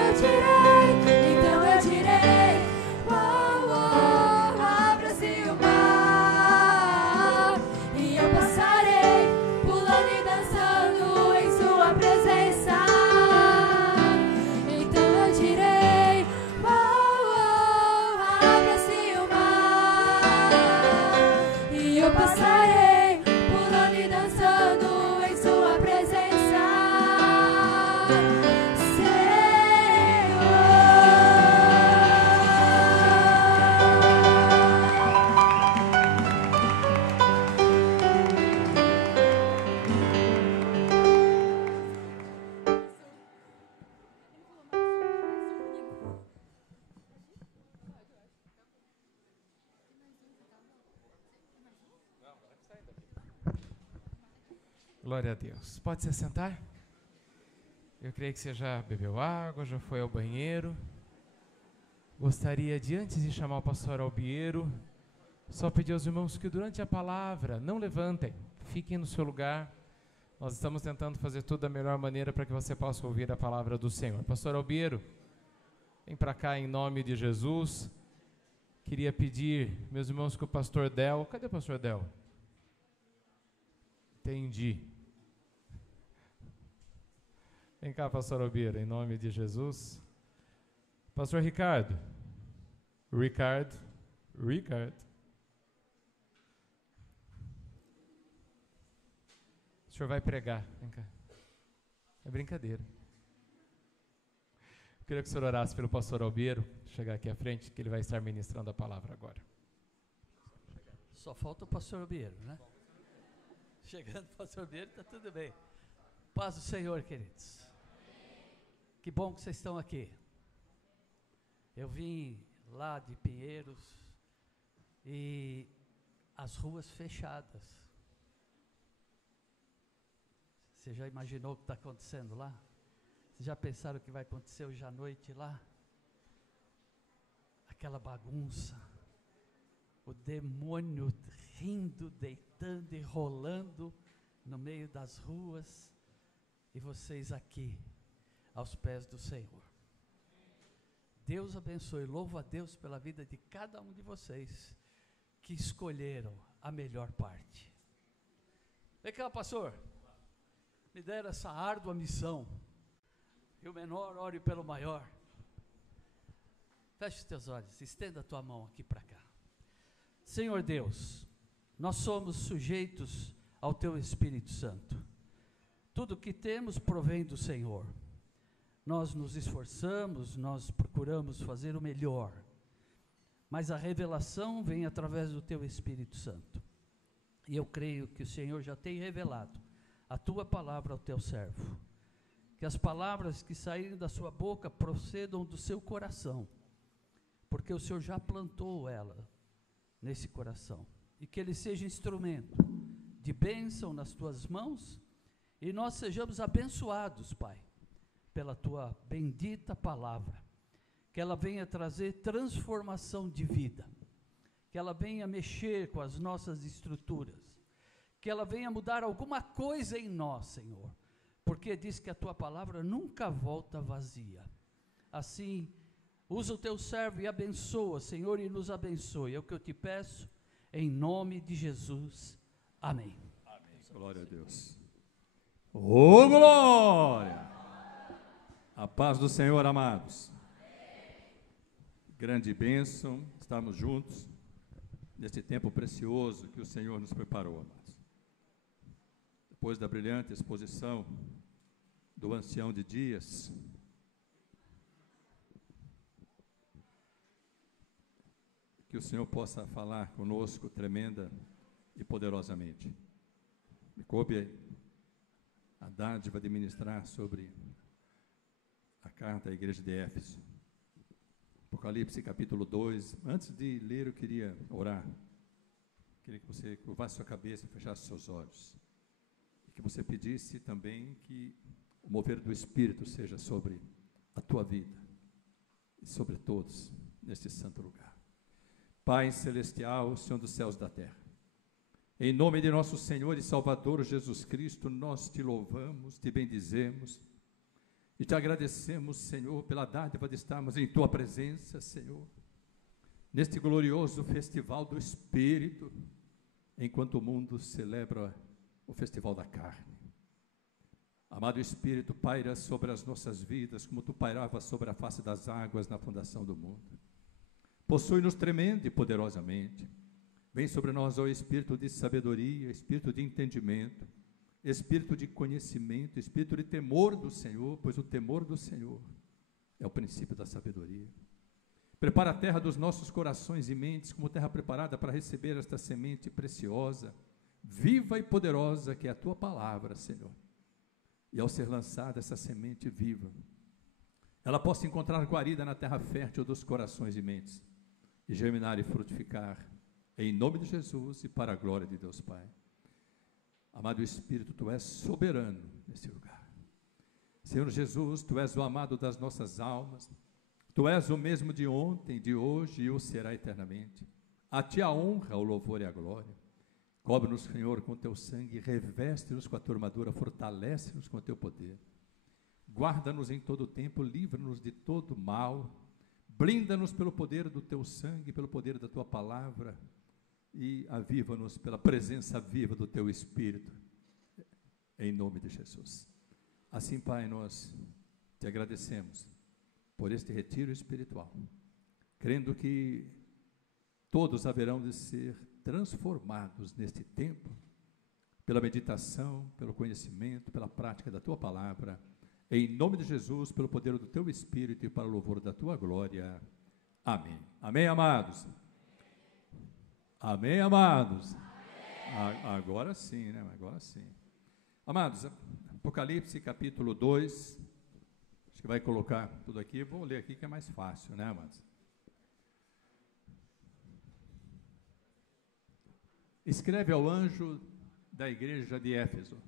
Então eu tirei, oh, oh, abra-se o mar e eu passarei pulando e dançando em sua presença. Então eu tirei, oh, oh, abra-se o mar e eu passarei pulando e dançando em sua presença. Glória a Deus. Pode se sentar? Eu creio que você já bebeu água, já foi ao banheiro. Gostaria de, antes de chamar o pastor Albiero, só pedir aos irmãos que durante a palavra não levantem, fiquem no seu lugar. Nós estamos tentando fazer tudo da melhor maneira para que você possa ouvir a palavra do Senhor. Pastor Albiero, vem para cá em nome de Jesus. Queria pedir, meus irmãos, que o pastor Del... Cadê o pastor Del? Entendi. Vem cá, pastor Albiero, em nome de Jesus. Pastor Ricardo. Ricardo. O senhor vai pregar. Vem cá. É brincadeira. Eu queria que o senhor orasse pelo pastor Albiero, chegar aqui à frente, que ele vai estar ministrando a palavra agora. Só falta o pastor Albiero, né? Chegando o pastor Albiero, está tudo bem. Paz do Senhor, queridos. Que bom que vocês estão aqui. Eu vim lá de Pinheiros e as ruas fechadas. Você já imaginou o que está acontecendo lá? Vocês já pensaram o que vai acontecer hoje à noite lá? Aquela bagunça. O demônio rindo, deitando e rolando no meio das ruas. E vocês aqui, aos pés do Senhor. Deus abençoe, louvo a Deus pela vida de cada um de vocês que escolheram a melhor parte. Vem cá, pastor, me deram essa árdua missão, que o menor ore pelo maior. Feche os teus olhos, estenda a tua mão aqui para cá. Senhor Deus, nós somos sujeitos ao teu Espírito Santo. Tudo que temos provém do Senhor. Nós nos esforçamos, nós procuramos fazer o melhor, mas a revelação vem através do teu Espírito Santo. E eu creio que o Senhor já tem revelado a tua palavra ao teu servo. Que as palavras que saírem da sua boca procedam do seu coração, porque o Senhor já plantou ela nesse coração. E que ele seja instrumento de bênção nas tuas mãos, e nós sejamos abençoados, Pai, pela tua bendita palavra, que ela venha trazer transformação de vida, que ela venha mexer com as nossas estruturas, que ela venha mudar alguma coisa em nós, Senhor, porque diz que a tua palavra nunca volta vazia. Assim, usa o teu servo e abençoa, Senhor, e nos abençoe. É o que eu te peço, em nome de Jesus. Amém. Amém. Glória a Deus. Ô, glória! A paz do Senhor, amados. Grande bênção, estamos juntos neste tempo precioso que o Senhor nos preparou, amados. Depois da brilhante exposição do ancião de dias, que o Senhor possa falar conosco tremenda e poderosamente. Me coube a dádiva de ministrar sobre a carta à igreja de Éfeso. Apocalipse capítulo 2. Antes de ler, eu queria orar. Queria que você curvasse sua cabeça e fechasse seus olhos. E que você pedisse também que o mover do Espírito seja sobre a tua vida e sobre todos neste santo lugar. Pai celestial, Senhor dos céus e da terra, em nome de nosso Senhor e Salvador Jesus Cristo, nós te louvamos, te bendizemos e te agradecemos, Senhor, pela dádiva de estarmos em tua presença, Senhor, neste glorioso festival do Espírito, enquanto o mundo celebra o festival da carne. Amado Espírito, paira sobre as nossas vidas, como tu pairavas sobre a face das águas na fundação do mundo. Possui-nos tremendo e poderosamente. Vem sobre nós, ó Espírito de sabedoria, Espírito de entendimento, Espírito de conhecimento, Espírito de temor do Senhor, pois o temor do Senhor é o princípio da sabedoria. Prepara a terra dos nossos corações e mentes como terra preparada para receber esta semente preciosa, viva e poderosa, que é a tua palavra, Senhor. E ao ser lançada essa semente viva, ela possa encontrar guarida na terra fértil dos corações e mentes, e germinar e frutificar, em nome de Jesus e para a glória de Deus Pai. Amado Espírito, tu és soberano neste lugar. Senhor Jesus, tu és o amado das nossas almas, tu és o mesmo de ontem, de hoje e o será eternamente. A ti a honra, o louvor e a glória. Cobre-nos, Senhor, com teu sangue, reveste-nos com a tua armadura, fortalece-nos com o teu poder. Guarda-nos em todo o tempo, livra-nos de todo mal, blinda-nos pelo poder do teu sangue, pelo poder da tua palavra, e aviva-nos pela presença viva do teu Espírito, em nome de Jesus. Assim, Pai, nós te agradecemos por este retiro espiritual, crendo que todos haverão de ser transformados neste tempo, pela meditação, pelo conhecimento, pela prática da tua palavra, em nome de Jesus, pelo poder do teu Espírito e para o louvor da tua glória. Amém. Amém, amados? Amém, amados? Amém. Agora sim, né? Agora sim. Amados, Apocalipse capítulo 2, acho que vai colocar tudo aqui, vou ler aqui que é mais fácil, né, amados? Escreve ao anjo da igreja de Éfeso: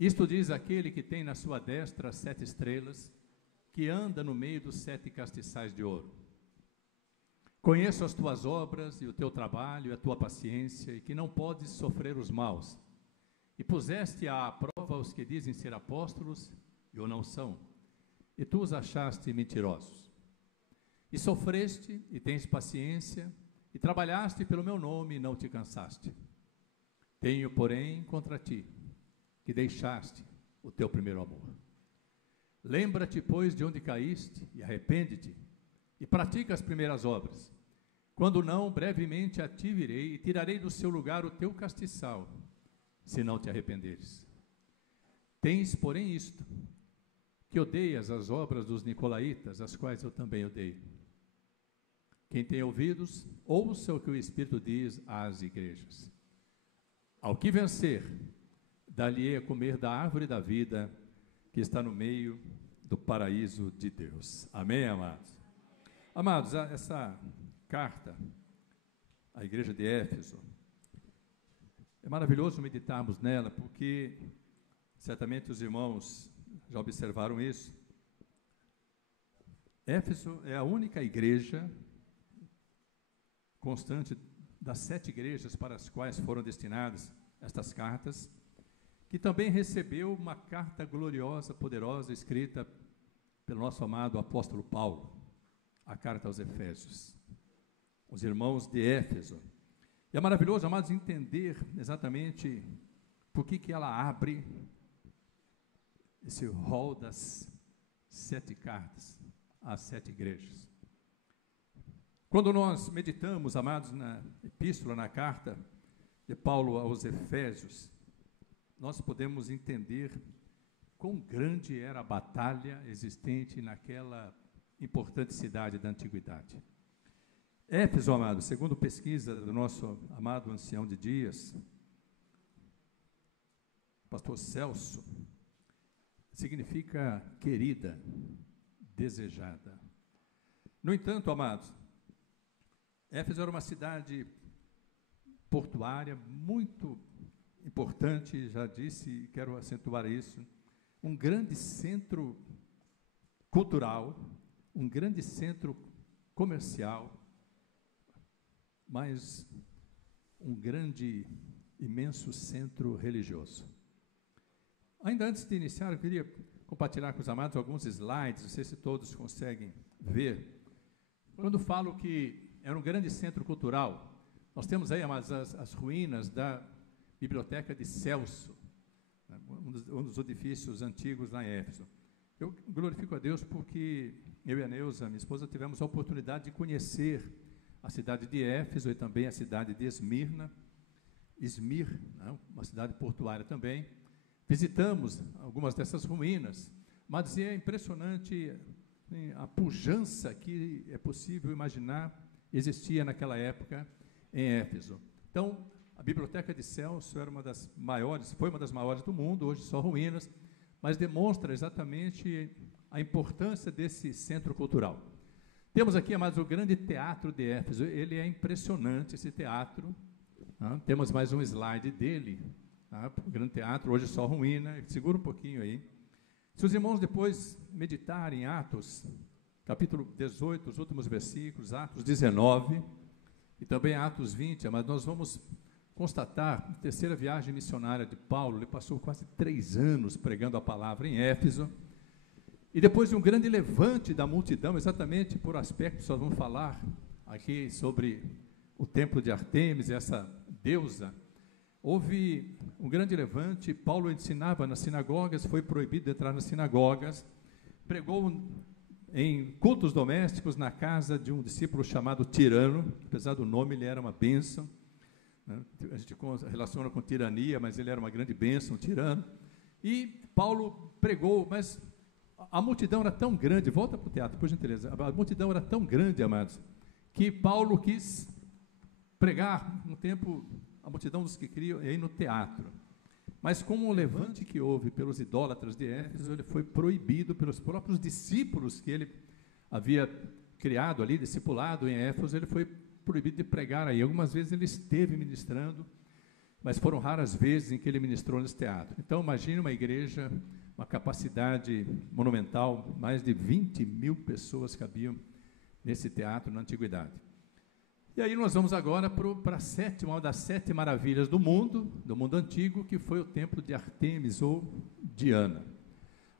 isto diz aquele que tem na sua destra 7 estrelas, que anda no meio dos 7 castiçais de ouro. Conheço as tuas obras e o teu trabalho e a tua paciência, e que não podes sofrer os maus. E puseste à prova os que dizem ser apóstolos e o não são, e tu os achaste mentirosos. E sofreste e tens paciência, e trabalhaste pelo meu nome e não te cansaste. Tenho, porém, contra ti, que deixaste o teu primeiro amor. Lembra-te, pois, de onde caíste, e arrepende-te, e pratica as primeiras obras. Quando não, brevemente a ti virei, e tirarei do seu lugar o teu castiçal, se não te arrependeres. Tens, porém, isto, que odeias as obras dos nicolaítas, as quais eu também odeio. Quem tem ouvidos, ouça o que o Espírito diz às igrejas. Ao que vencer, dar-lhe-ei a comer da árvore da vida, que está no meio do paraíso de Deus. Amém, amados? Amados, essa carta à igreja de Éfeso, é maravilhoso meditarmos nela, porque certamente os irmãos já observaram isso. Éfeso é a única igreja constante das 7 igrejas para as quais foram destinadas estas cartas, que também recebeu uma carta gloriosa, poderosa, escrita pelo nosso amado apóstolo Paulo, a carta aos Efésios, os irmãos de Éfeso. E é maravilhoso, amados, entender exatamente por que ela abre esse rol das 7 cartas às 7 igrejas. Quando nós meditamos, amados, na epístola, na carta de Paulo aos Efésios, nós podemos entender quão grande era a batalha existente naquela importante cidade da antiguidade. Éfeso, amado, segundo pesquisa do nosso amado ancião de dias, pastor Celso, significa querida, desejada. No entanto, amados, Éfeso era uma cidade portuária muito importante, já disse e quero acentuar isso, um grande centro cultural, um grande centro comercial, mas um grande, imenso centro religioso. Ainda antes de iniciar, eu queria compartilhar com os amados alguns slides, não sei se todos conseguem ver. Quando falo que era um grande centro cultural, nós temos aí, amados, as ruínas da Biblioteca de Celso, né, um dos edifícios antigos lá em Éfeso. Eu glorifico a Deus porque eu e a Neuza, minha esposa, tivemos a oportunidade de conhecer a cidade de Éfeso e também a cidade de Esmirna, né, uma cidade portuária também. Visitamos algumas dessas ruínas, mas é impressionante a pujança que é possível imaginar existia naquela época em Éfeso. Então, a Biblioteca de Celso era uma das maiores, foi uma das maiores do mundo, hoje só ruínas, mas demonstra exatamente a importância desse centro cultural. Temos aqui, amados, o grande teatro de Éfeso. Ele é impressionante, esse teatro. Temos mais um slide dele. O grande teatro, hoje só ruína. Segura um pouquinho aí. Se os irmãos depois meditarem em Atos, capítulo 18, os últimos versículos, Atos 19, e também Atos 20, mas nós vamos constatar a terceira viagem missionária de Paulo. Ele passou quase 3 anos pregando a palavra em Éfeso, e depois de um grande levante da multidão, exatamente por aspectos, nós vamos falar aqui sobre o templo de Artemis, essa deusa. Houve um grande levante, Paulo ensinava nas sinagogas, foi proibido de entrar nas sinagogas, pregou em cultos domésticos na casa de um discípulo chamado Tirano. Apesar do nome, ele era uma bênção, né? A gente relaciona com tirania, mas ele era uma grande bênção, Tirano. E Paulo pregou, mas a multidão era tão grande, volta para o teatro, por gentileza, a multidão era tão grande, amados, que Paulo quis pregar no tempo, a multidão dos que criam aí no teatro. Mas com o levante que houve pelos idólatras de Éfeso, ele foi proibido pelos próprios discípulos que ele havia criado ali, discipulado em Éfeso, ele foi proibido de pregar aí. Algumas vezes ele esteve ministrando, mas foram raras vezes em que ele ministrou nesse teatro. Então, imagine uma igreja, uma capacidade monumental, mais de 20.000 pessoas cabiam nesse teatro na antiguidade. E aí nós vamos agora para a sétima, uma das 7 maravilhas do mundo antigo, que foi o templo de Artemis ou Diana.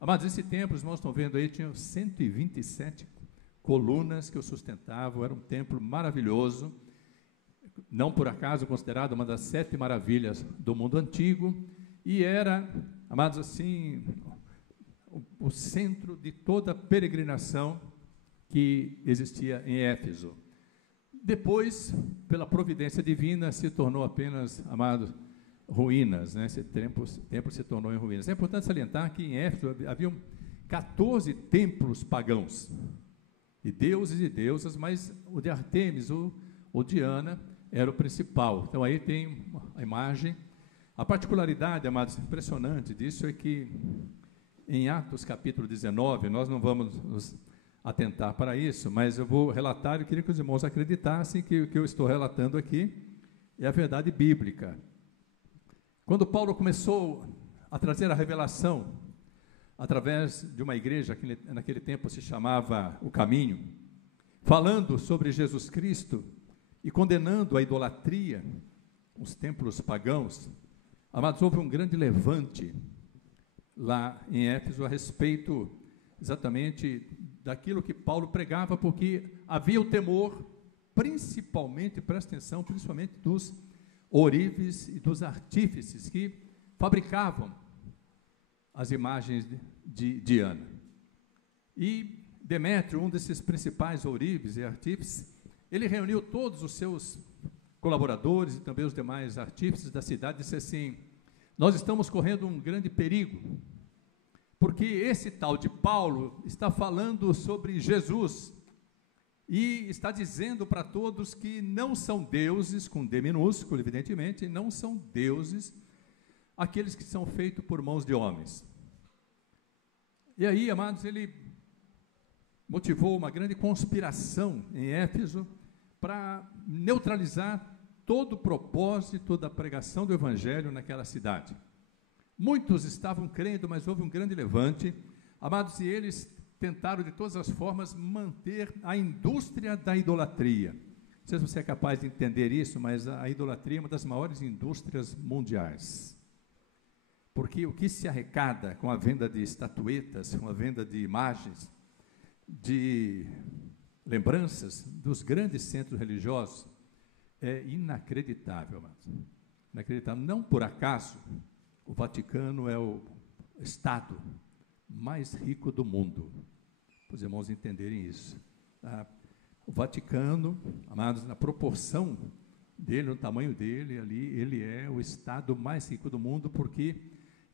Amados, esse templo, os irmãos estão vendo aí, tinha 127 colunas que o sustentavam, era um templo maravilhoso, não por acaso considerado uma das 7 maravilhas do mundo antigo, e era, amados, assim, o centro de toda a peregrinação que existia em Éfeso. Depois, pela providência divina, se tornou apenas, amados, ruínas, né? Esse templo se tornou em ruínas. É importante salientar que em Éfeso haviam 14 templos pagãos, de deuses e deusas, mas o de Artemis, ou Diana, era o principal. Então aí tem a imagem. A particularidade, amados, impressionante disso é que em Atos capítulo 19, nós não vamos nos atentar para isso, mas eu vou relatar, eu queria que os irmãos acreditassem que o que eu estou relatando aqui é a verdade bíblica. Quando Paulo começou a trazer a revelação, através de uma igreja que naquele tempo se chamava O Caminho, falando sobre Jesus Cristo e condenando a idolatria, os templos pagãos, Amados, houve um grande levante lá em Éfeso a respeito exatamente daquilo que Paulo pregava, porque havia o temor, principalmente, presta atenção, principalmente dos ourives e dos artífices que fabricavam as imagens de Diana. E Demétrio, um desses principais ourives e artífices, ele reuniu todos os seus colaboradores e também os demais artífices da cidade e disse assim: nós estamos correndo um grande perigo, porque esse tal de Paulo está falando sobre Jesus e está dizendo para todos que não são deuses, com D minúsculo, evidentemente, não são deuses aqueles que são feitos por mãos de homens. E aí, amados, ele motivou uma grande conspiração em Éfeso para neutralizar todo o propósito da pregação do Evangelho naquela cidade. Muitos estavam crendo, mas houve um grande levante, amados, e eles tentaram de todas as formas manter a indústria da idolatria. Não sei se você é capaz de entender isso, mas a idolatria é uma das maiores indústrias mundiais. Porque o que se arrecada com a venda de estatuetas, com a venda de imagens, de lembranças dos grandes centros religiosos, é inacreditável, amados. Inacreditável. Não por acaso, o Vaticano é o Estado mais rico do mundo, para os irmãos entenderem isso. O Vaticano, amados, na proporção dele, no tamanho dele, ali, ele é o Estado mais rico do mundo, porque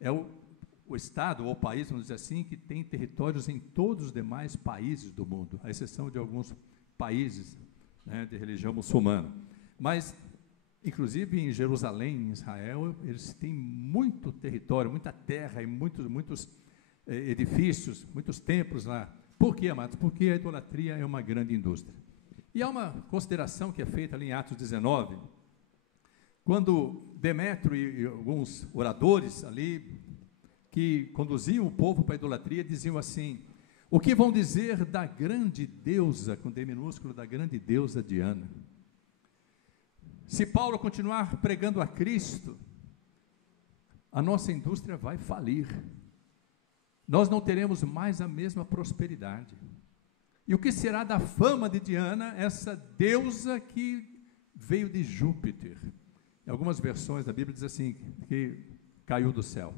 é o Estado, ou o país, vamos dizer assim, que tem territórios em todos os demais países do mundo, à exceção de alguns países, né, de religião muçulmana. Mas, inclusive em Jerusalém, em Israel, eles têm muito território, muita terra e muitos edifícios, muitos templos lá. Por quê, amados? Porque a idolatria é uma grande indústria. E há uma consideração que é feita ali em Atos 19, quando Demétrio e alguns oradores ali, que conduziam o povo para a idolatria, diziam assim: o que vão dizer da grande deusa, com D minúsculo, da grande deusa Diana? Se Paulo continuar pregando a Cristo, a nossa indústria vai falir. Nós não teremos mais a mesma prosperidade. E o que será da fama de Diana, essa deusa que veio de Júpiter? Em algumas versões da Bíblia diz assim, que caiu do céu.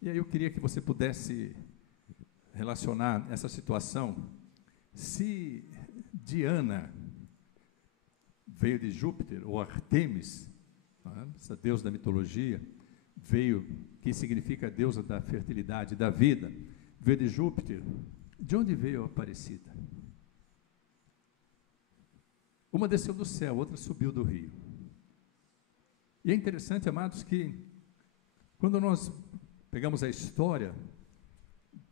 E aí eu queria que você pudesse relacionar essa situação. Se Diana veio de Júpiter, ou Artemis, essa deusa da mitologia, veio, que significa deusa da fertilidade, da vida, veio de Júpiter, de onde veio a Aparecida? Uma desceu do céu, outra subiu do rio. E é interessante, amados, que quando nós pegamos a história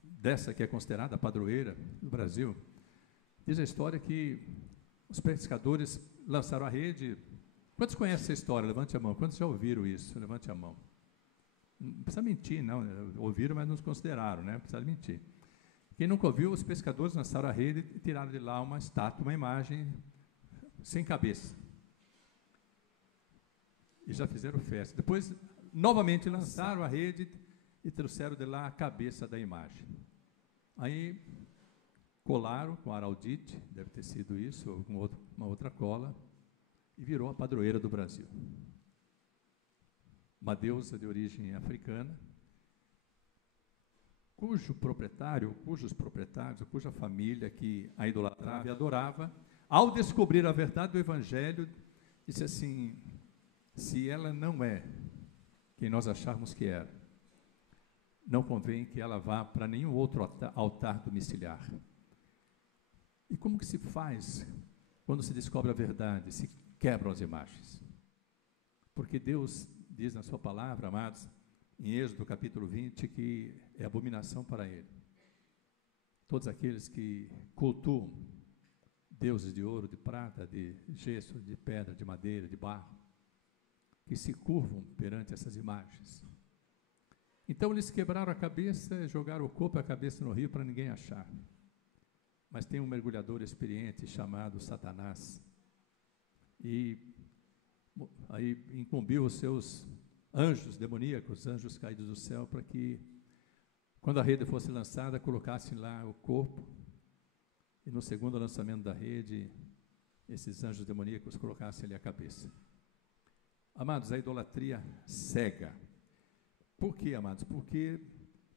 dessa que é considerada a padroeira do Brasil, diz a história que os pescadores lançaram a rede. Quantos conhecem essa história? Levante a mão. Quantos já ouviram isso? Levante a mão. Não precisa mentir, não. Ouviram, mas não consideraram, né? Não precisa mentir. Quem nunca ouviu, os pescadores lançaram a rede e tiraram de lá uma estátua, uma imagem sem cabeça. E já fizeram festa. Depois, novamente, lançaram a rede e trouxeram de lá a cabeça da imagem. Aí, colaram com araldite, deve ter sido isso, ou com uma outra cola, e virou a padroeira do Brasil. Uma deusa de origem africana, cujos proprietários, cuja família que a idolatrava e adorava, ao descobrir a verdade do Evangelho, disse assim: se ela não é quem nós acharmos que era, não convém que ela vá para nenhum outro altar domiciliar. E como que se faz quando se descobre a verdade? Se quebram as imagens. Porque Deus diz na sua palavra, amados, em Êxodo capítulo 20, que é abominação para Ele. Todos aqueles que cultuam deuses de ouro, de prata, de gesso, de pedra, de madeira, de barro, que se curvam perante essas imagens. Então eles quebraram a cabeça, jogaram o corpo e a cabeça no rio para ninguém achar. Mas tem um mergulhador experiente chamado Satanás, e aí incumbiu os seus anjos demoníacos, anjos caídos do céu, para que, quando a rede fosse lançada, colocassem lá o corpo, e no segundo lançamento da rede, esses anjos demoníacos colocassem ali a cabeça. Amados, a idolatria cega. Por quê, amados? Porque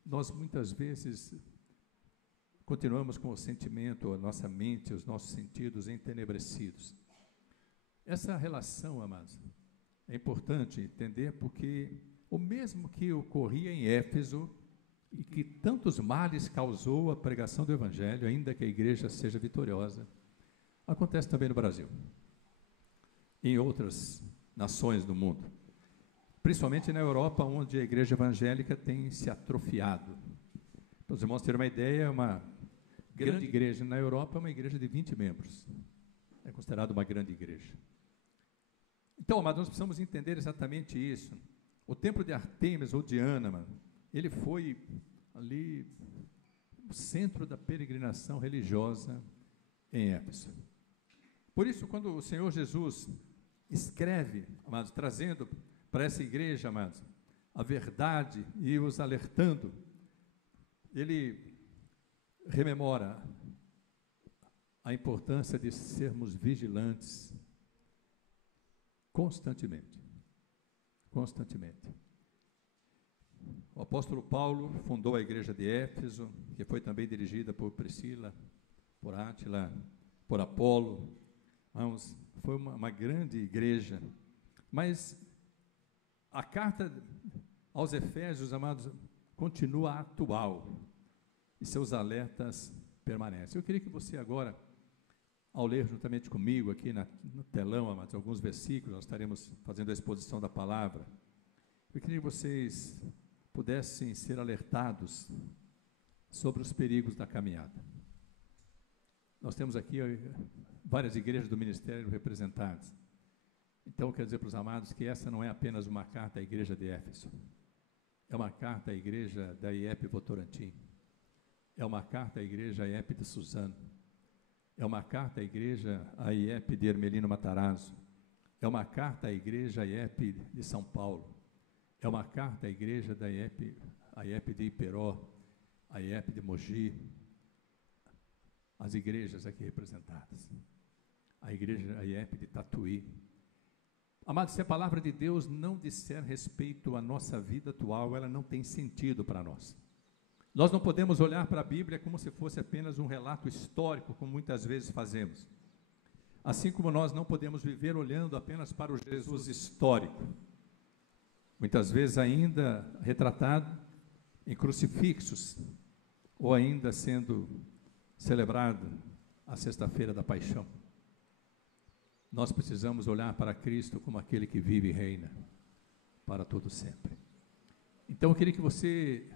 nós muitas vezes continuamos com o sentimento, a nossa mente, os nossos sentidos entenebrecidos. Essa relação, amados, é importante entender, porque o mesmo que ocorria em Éfeso e que tantos males causou a pregação do Evangelho, ainda que a igreja seja vitoriosa, acontece também no Brasil, em outras nações do mundo, principalmente na Europa, onde a igreja evangélica tem se atrofiado. Para os irmãos terem uma ideia, uma grande igreja na Europa é uma igreja de 20 membros, é considerada uma grande igreja. Então, amados, nós precisamos entender exatamente isso. O templo de Artemis ou Diana, ele foi ali o centro da peregrinação religiosa em Éfeso. Por isso, quando o Senhor Jesus escreve, amados, trazendo para essa igreja, amados, a verdade e os alertando, ele rememora a importância de sermos vigilantes constantemente. O apóstolo Paulo fundou a igreja de Éfeso, que foi também dirigida por Priscila, por Átila, por Apolo. Vamos, foi uma grande igreja. Mas a carta aos Efésios, amados, continua atual e seus alertas permanecem. Eu queria que você agora, ao ler juntamente comigo aqui no telão, amados, alguns versículos, nós estaremos fazendo a exposição da palavra. Eu queria que vocês pudessem ser alertados sobre os perigos da caminhada. Nós temos aqui várias igrejas do ministério representadas. Então, eu quero dizer para os amados que essa não é apenas uma carta à igreja de Éfeso. É uma carta à igreja da IEP Votorantim. É uma carta à igreja IEP de Suzano. É uma carta à igreja à IEP de Hermelino Matarazzo. É uma carta à igreja IEP de São Paulo. É uma carta à igreja da IEP, a IEP de Iperó, a IEP de Mogi, as igrejas aqui representadas. A igreja, a IEP de Tatuí. Amados, se a palavra de Deus não disser respeito à nossa vida atual, ela não tem sentido para nós. Nós não podemos olhar para a Bíblia como se fosse apenas um relato histórico, como muitas vezes fazemos. Assim como nós não podemos viver olhando apenas para o Jesus histórico, muitas vezes ainda retratado em crucifixos, ou ainda sendo celebrado a sexta-feira da paixão. Nós precisamos olhar para Cristo como aquele que vive e reina para todo sempre. Então eu queria que você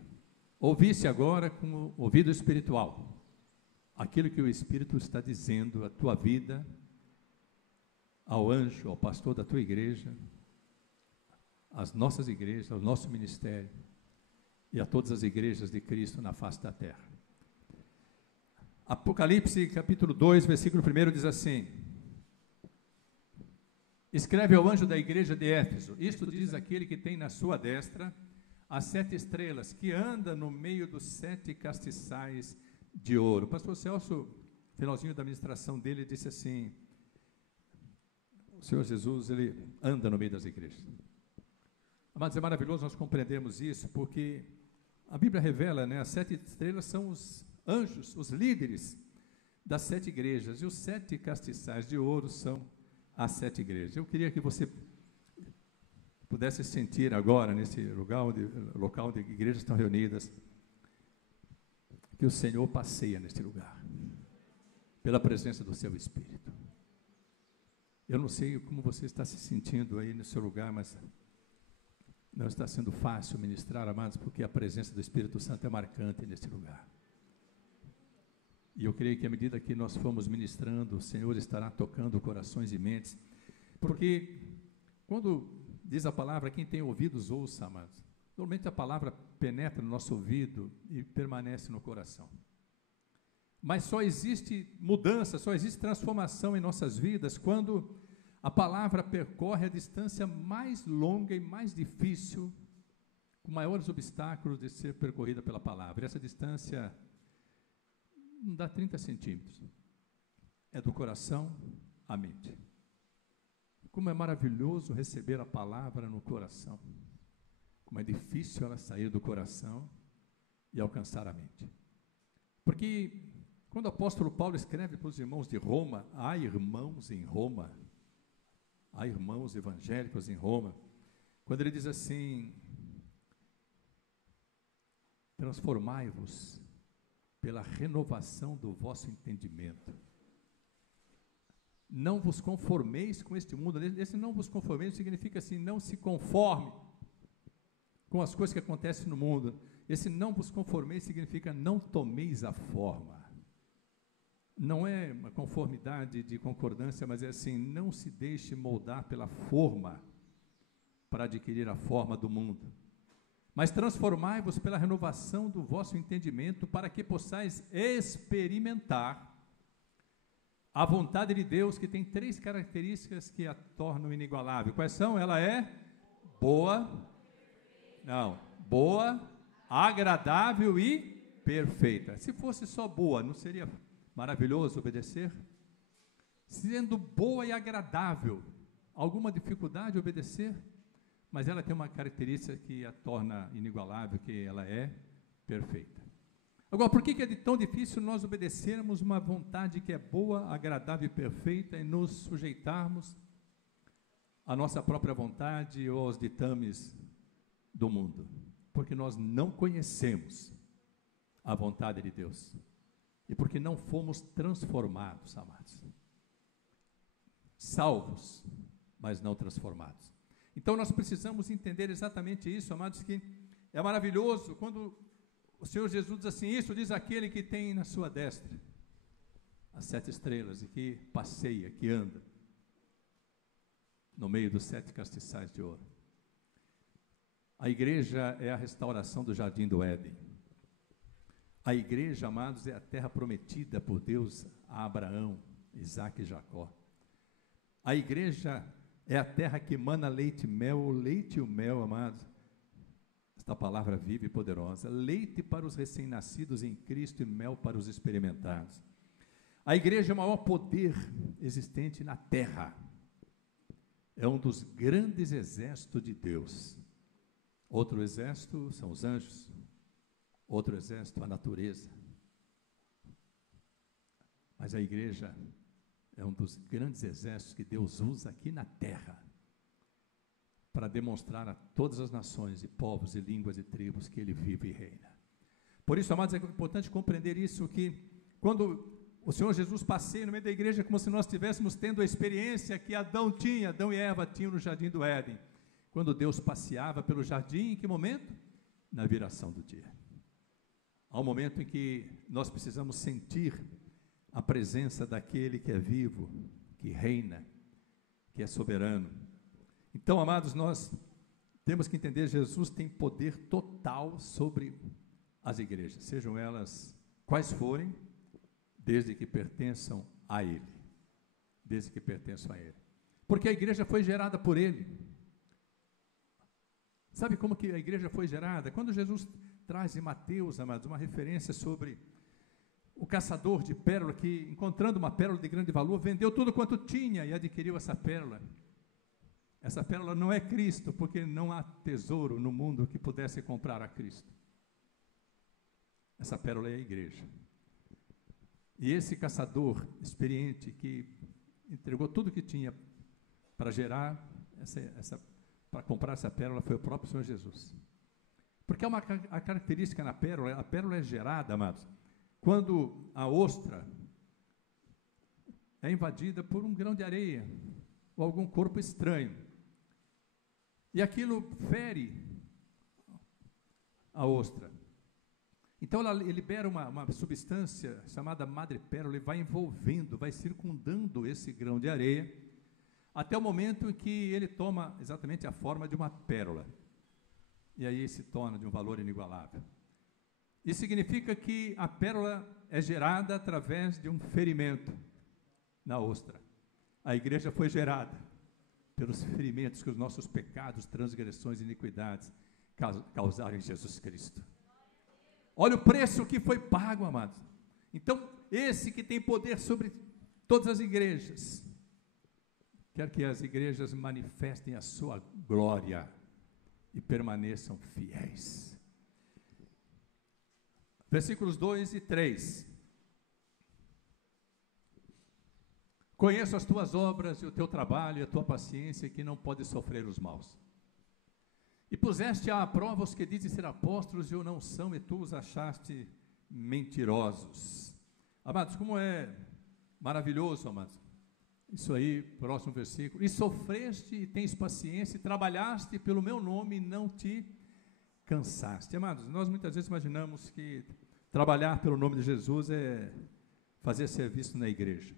ouvisse agora com o ouvido espiritual aquilo que o Espírito está dizendo à tua vida, ao anjo, ao pastor da tua igreja, às nossas igrejas, ao nosso ministério e a todas as igrejas de Cristo na face da terra. Apocalipse capítulo 2, versículo 1 diz assim: escreve ao anjo da igreja de Éfeso, isto diz aquele que tem na sua destra as 7 estrelas, que anda no meio dos 7 castiçais de ouro. O pastor Celso, finalzinho da ministração dele, disse assim: o Senhor Jesus, ele anda no meio das igrejas. Amados, é maravilhoso nós compreendermos isso, porque a Bíblia revela, né, as 7 estrelas são os anjos, os líderes das 7 igrejas, e os 7 castiçais de ouro são as 7 igrejas. Eu queria que você pudesse sentir agora, nesse local onde igrejas estão reunidas, que o Senhor passeia neste lugar, pela presença do seu Espírito. Eu não sei como você está se sentindo aí no seu lugar, mas não está sendo fácil ministrar, amados, porque a presença do Espírito Santo é marcante neste lugar. E eu creio que à medida que nós formos ministrando, o Senhor estará tocando corações e mentes, porque quando diz a palavra, quem tem ouvidos ouça, amados. Normalmente a palavra penetra no nosso ouvido e permanece no coração. Mas só existe mudança, só existe transformação em nossas vidas quando A palavra percorre a distância mais longa e mais difícil, com maiores obstáculos de ser percorrida pela palavra. Essa distância não dá 30 centímetros. É do coração à mente. Como é maravilhoso receber a palavra no coração. Como é difícil ela sair do coração e alcançar a mente. Porque quando o apóstolo Paulo escreve para os irmãos de Roma, há irmãos em Roma, há irmãos evangélicos em Roma, quando ele diz assim: transformai-vos pela renovação do vosso entendimento. Não vos conformeis com este mundo. Esse não vos conformeis significa assim, não se conforme com as coisas que acontecem no mundo. Esse não vos conformeis significa não tomeis a forma. Não é uma conformidade de concordância, mas é assim, não se deixe moldar pela forma para adquirir a forma do mundo. Mas transformai-vos pela renovação do vosso entendimento, para que possais experimentar a vontade de Deus, que tem 3 características que a tornam inigualável. Quais são? Ela é boa, agradável e perfeita. Se fosse só boa, não seria maravilhoso obedecer? Sendo boa e agradável, alguma dificuldade obedecer? Mas ela tem uma característica que a torna inigualável, que ela é perfeita. Agora, por que é tão difícil nós obedecermos uma vontade que é boa, agradável e perfeita e nos sujeitarmos à nossa própria vontade ou aos ditames do mundo? Porque nós não conhecemos a vontade de Deus e porque não fomos transformados, amados. Salvos, mas não transformados. Então nós precisamos entender exatamente isso, amados, que é maravilhoso quando o Senhor Jesus diz assim: isso diz aquele que tem na sua destra as 7 estrelas e que passeia, que anda no meio dos 7 castiçais de ouro. A igreja é a restauração do jardim do Éden. A igreja, amados, é a terra prometida por Deus a Abraão, Isaque e Jacó. A igreja é a terra que emana leite e mel. O leite e o mel, amados, esta palavra viva e poderosa. Leite para os recém-nascidos em Cristo e mel para os experimentados. A igreja é o maior poder existente na terra. É um dos grandes exércitos de Deus. Outro exército são os anjos. Outro exército, a natureza. Mas a igreja é um dos grandes exércitos que Deus usa aqui na terra para demonstrar a todas as nações e povos e línguas e tribos que Ele vive e reina. Por isso, amados, é importante compreender isso, que quando o Senhor Jesus passeia no meio da igreja, é como se nós estivéssemos tendo a experiência que Adão e Eva tinham no jardim do Éden. Quando Deus passeava pelo jardim, em que momento? Na viração do dia. Há um momento em que nós precisamos sentir a presença daquele que é vivo, que reina, que é soberano. Então, amados, nós temos que entender, Jesus tem poder total sobre as igrejas, sejam elas quais forem, desde que pertençam a Ele. Desde que pertençam a Ele. Porque a igreja foi gerada por Ele. Sabe como que a igreja foi gerada? Quando Jesus traz em Mateus, amados, uma referência sobre o caçador de pérola que, encontrando uma pérola de grande valor, vendeu tudo quanto tinha e adquiriu essa pérola. Essa pérola não é Cristo, porque não há tesouro no mundo que pudesse comprar a Cristo. Essa pérola é a igreja. E esse caçador experiente que entregou tudo que tinha para gerar para comprar essa pérola foi o próprio Senhor Jesus. Porque a característica na pérola, a pérola é gerada, amados, quando a ostra é invadida por um grão de areia ou algum corpo estranho. E aquilo fere a ostra. Então ela libera uma substância chamada madrepérola e vai envolvendo, vai circundando esse grão de areia, até o momento em que ele toma exatamente a forma de uma pérola. E aí se torna de um valor inigualável. Isso significa que a pérola é gerada através de um ferimento na ostra. A igreja foi gerada pelos ferimentos que os nossos pecados, transgressões e iniquidades causaram em Jesus Cristo. Olha o preço que foi pago, amados. Então, esse que tem poder sobre todas as igrejas, quer que as igrejas manifestem a sua glória e permaneçam fiéis. Versículos 2 e 3. Conheço as tuas obras e o teu trabalho e a tua paciência, que não pode sofrer os maus. E puseste à prova os que dizem ser apóstolos e o não são, e tu os achaste mentirosos. Amados, como é maravilhoso, amados. Isso aí, próximo versículo. E sofreste e tens paciência, e trabalhaste pelo meu nome e não te cansaste. Amados, nós muitas vezes imaginamos que trabalhar pelo nome de Jesus é fazer serviço na igreja.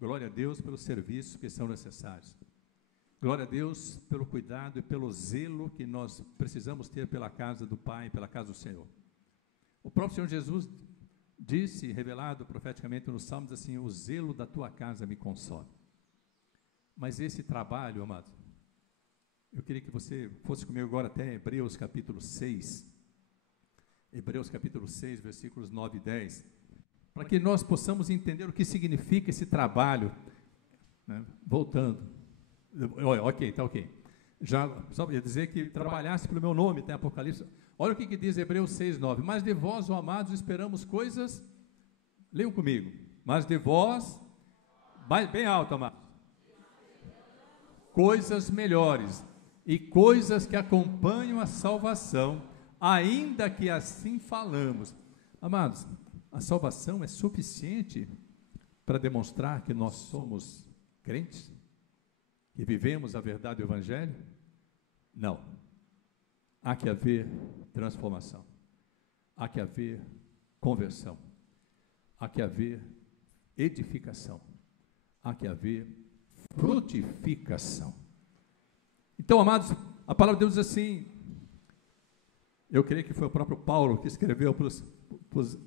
Glória a Deus pelos serviços que são necessários. Glória a Deus pelo cuidado e pelo zelo que nós precisamos ter pela casa do Pai, pela casa do Senhor. O próprio Senhor Jesus disse, revelado profeticamente nos Salmos, assim: o zelo da tua casa me consome. Mas esse trabalho, amado, eu queria que você fosse comigo agora até Hebreus capítulo 6. Hebreus capítulo 6, versículos 9 e 10. Para que nós possamos entender o que significa esse trabalho, né? Voltando. Ok, está ok. Já só ia dizer que trabalhasse pelo meu nome, tem Apocalipse. Olha o que diz Hebreus 6, 9. Mas de vós, ó amados, esperamos coisas, leiam comigo, mas de vós, bem alto, amados, coisas melhores, e coisas que acompanham a salvação, ainda que assim falamos. Amados, a salvação é suficiente para demonstrar que nós somos crentes? Que vivemos a verdade do Evangelho? Não. Há que haver transformação. Há que haver conversão. Há que haver edificação. Há que haver frutificação. Então, amados, a palavra de Deus diz assim, eu creio que foi o próprio Paulo que escreveu para os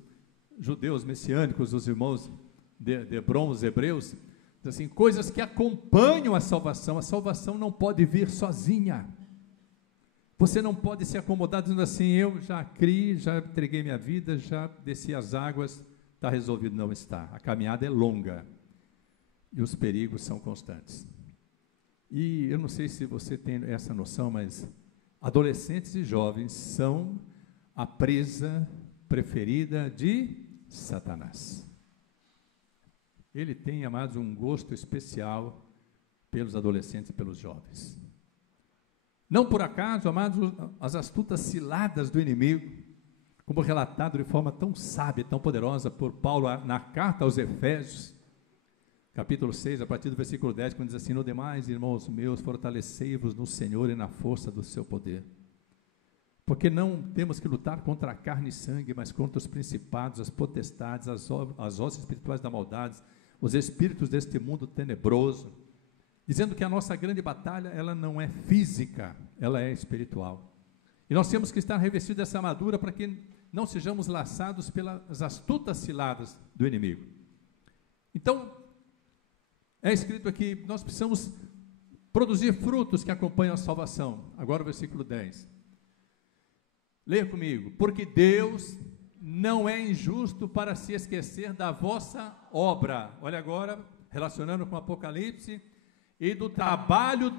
judeus messiânicos, os irmãos de Hebron, os hebreus, diz assim: coisas que acompanham a salvação não pode vir sozinha. Você não pode se acomodar dizendo assim: eu já criei, já entreguei minha vida, já desci as águas, está resolvido. Não está. A caminhada é longa e os perigos são constantes. E eu não sei se você tem essa noção, mas adolescentes e jovens são a presa preferida de Satanás. Ele tem, amados, um gosto especial pelos adolescentes e pelos jovens. Não por acaso, amados, as astutas ciladas do inimigo, como relatado de forma tão sábia, tão poderosa por Paulo na carta aos Efésios, capítulo 6, a partir do versículo 10, quando diz assim: no demais, irmãos meus, fortalecei-vos no Senhor e na força do seu poder. Porque não temos que lutar contra a carne e sangue, mas contra os principados, as potestades, as hostes espirituais da maldade, os espíritos deste mundo tenebroso, dizendo que a nossa grande batalha, ela não é física, ela é espiritual. E nós temos que estar revestidos dessa armadura para que não sejamos laçados pelas astutas ciladas do inimigo. Então, é escrito aqui, nós precisamos produzir frutos que acompanham a salvação. Agora o versículo 10. Leia comigo. Porque Deus não é injusto para se esquecer da vossa obra. Olha agora, relacionando com o Apocalipse, e do trabalho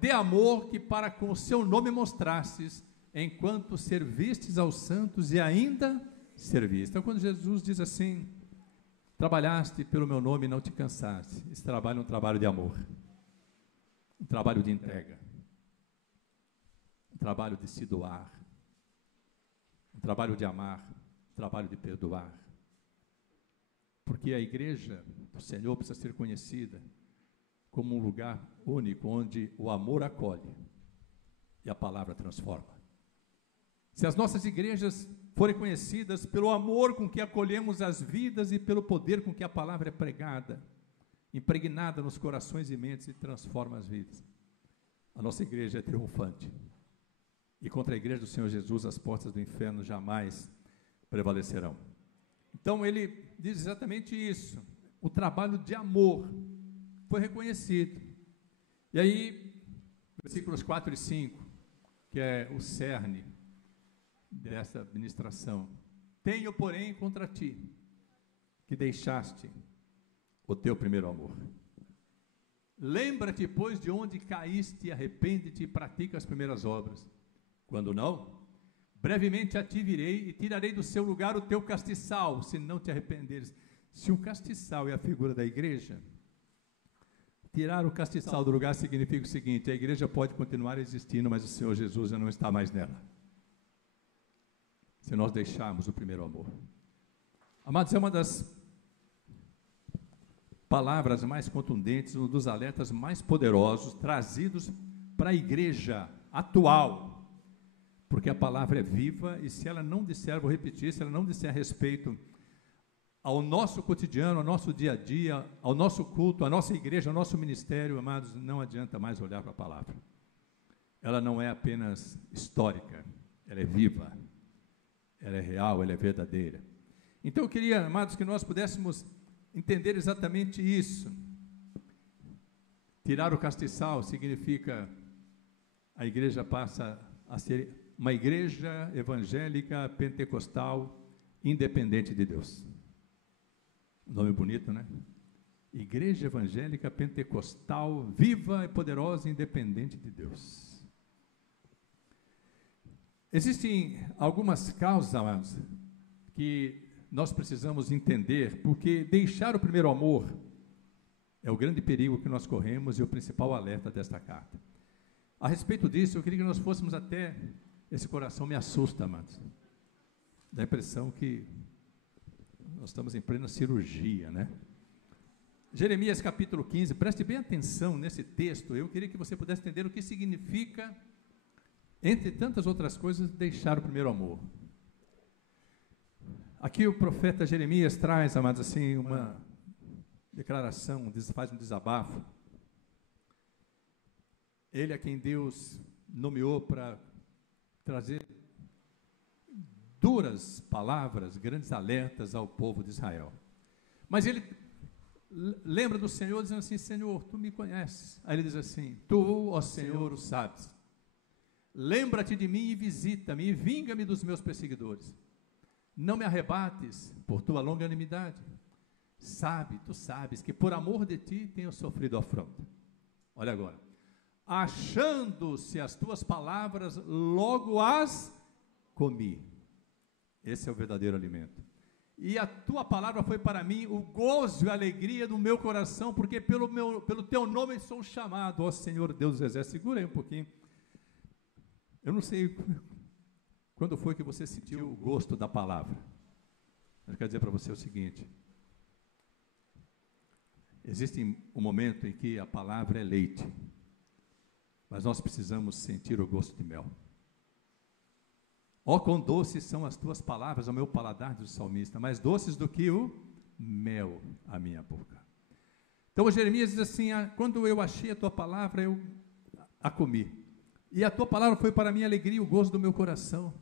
de amor que para com o seu nome mostrastes, enquanto servistes aos santos e ainda servistes. Então, quando Jesus diz assim: trabalhaste pelo meu nome e não te cansaste, esse trabalho é um trabalho de amor, um trabalho de entrega, um trabalho de se doar, um trabalho de amar, um trabalho de perdoar. Porque a igreja do Senhor precisa ser conhecida como um lugar único, onde o amor acolhe e a palavra transforma. Se as nossas igrejas forem conhecidas pelo amor com que acolhemos as vidas e pelo poder com que a palavra é pregada, impregnada nos corações e mentes e transforma as vidas, a nossa igreja é triunfante. E contra a igreja do Senhor Jesus, as portas do inferno jamais prevalecerão. Então, ele diz exatamente isso. O trabalho de amor foi reconhecido. E aí, versículos 4 e 5, que é o cerne dessa ministração. Tenho, porém, contra ti, que deixaste o teu primeiro amor. Lembra-te, pois, de onde caíste, arrepende-te e pratica as primeiras obras. Quando não, brevemente a ti virei e tirarei do seu lugar o teu castiçal, se não te arrependeres. Se o castiçal é a figura da igreja, tirar o castiçal do lugar significa o seguinte: a igreja pode continuar existindo, mas o Senhor Jesus já não está mais nela. Se nós deixarmos o primeiro amor. Amados, é uma das palavras mais contundentes, um dos alertas mais poderosos trazidos para a igreja atual, porque a palavra é viva e se ela não disser, vou repetir, se ela não disser a respeito ao nosso cotidiano, ao nosso dia a dia, ao nosso culto, à nossa igreja, ao nosso ministério, amados, não adianta mais olhar para a palavra. Ela não é apenas histórica, ela é viva, ela é real, ela é verdadeira. Então eu queria, amados, que nós pudéssemos entender exatamente isso. Tirar o castiçal significa a igreja passa a ser uma igreja evangélica, pentecostal, independente de Deus. Nome bonito, né? Igreja evangélica, pentecostal, viva e poderosa, independente de Deus. Existem algumas causas, amados, que nós precisamos entender, porque deixar o primeiro amor é o grande perigo que nós corremos e o principal alerta desta carta. A respeito disso, eu queria que nós fôssemos até, esse coração me assusta, amados, dá a impressão que nós estamos em plena cirurgia, né? Jeremias capítulo 15, preste bem atenção nesse texto, eu queria que você pudesse entender o que significa, entre tantas outras coisas, deixar o primeiro amor. Aqui o profeta Jeremias traz, amados, assim, uma declaração, faz um desabafo. Ele é quem Deus nomeou para trazer duras palavras, grandes alertas ao povo de Israel. Mas ele lembra do Senhor, dizendo assim: Senhor, tu me conheces. Aí ele diz assim: tu, ó Senhor, o sabes. Lembra-te de mim e visita-me, e vinga-me dos meus perseguidores. Não me arrebates por tua longanimidade. Tu sabes que por amor de ti tenho sofrido afronta. Olha agora. Achando-se as tuas palavras, logo as comi. Esse é o verdadeiro alimento. E a tua palavra foi para mim o gozo e a alegria do meu coração, porque pelo teu nome sou chamado, ó Senhor Deus dos exércitos. Segura aí um pouquinho. Eu não sei quando foi que você sentiu o gosto da palavra. Eu quero dizer para você o seguinte: existe um momento em que a palavra é leite, mas nós precisamos sentir o gosto de mel. Ó, quão doces são as tuas palavras ao meu paladar, diz o salmista, mais doces do que o mel à minha boca. Então o Jeremias diz assim: quando eu achei a tua palavra, eu a comi. E a tua palavra foi para mim a alegria e o gozo do meu coração.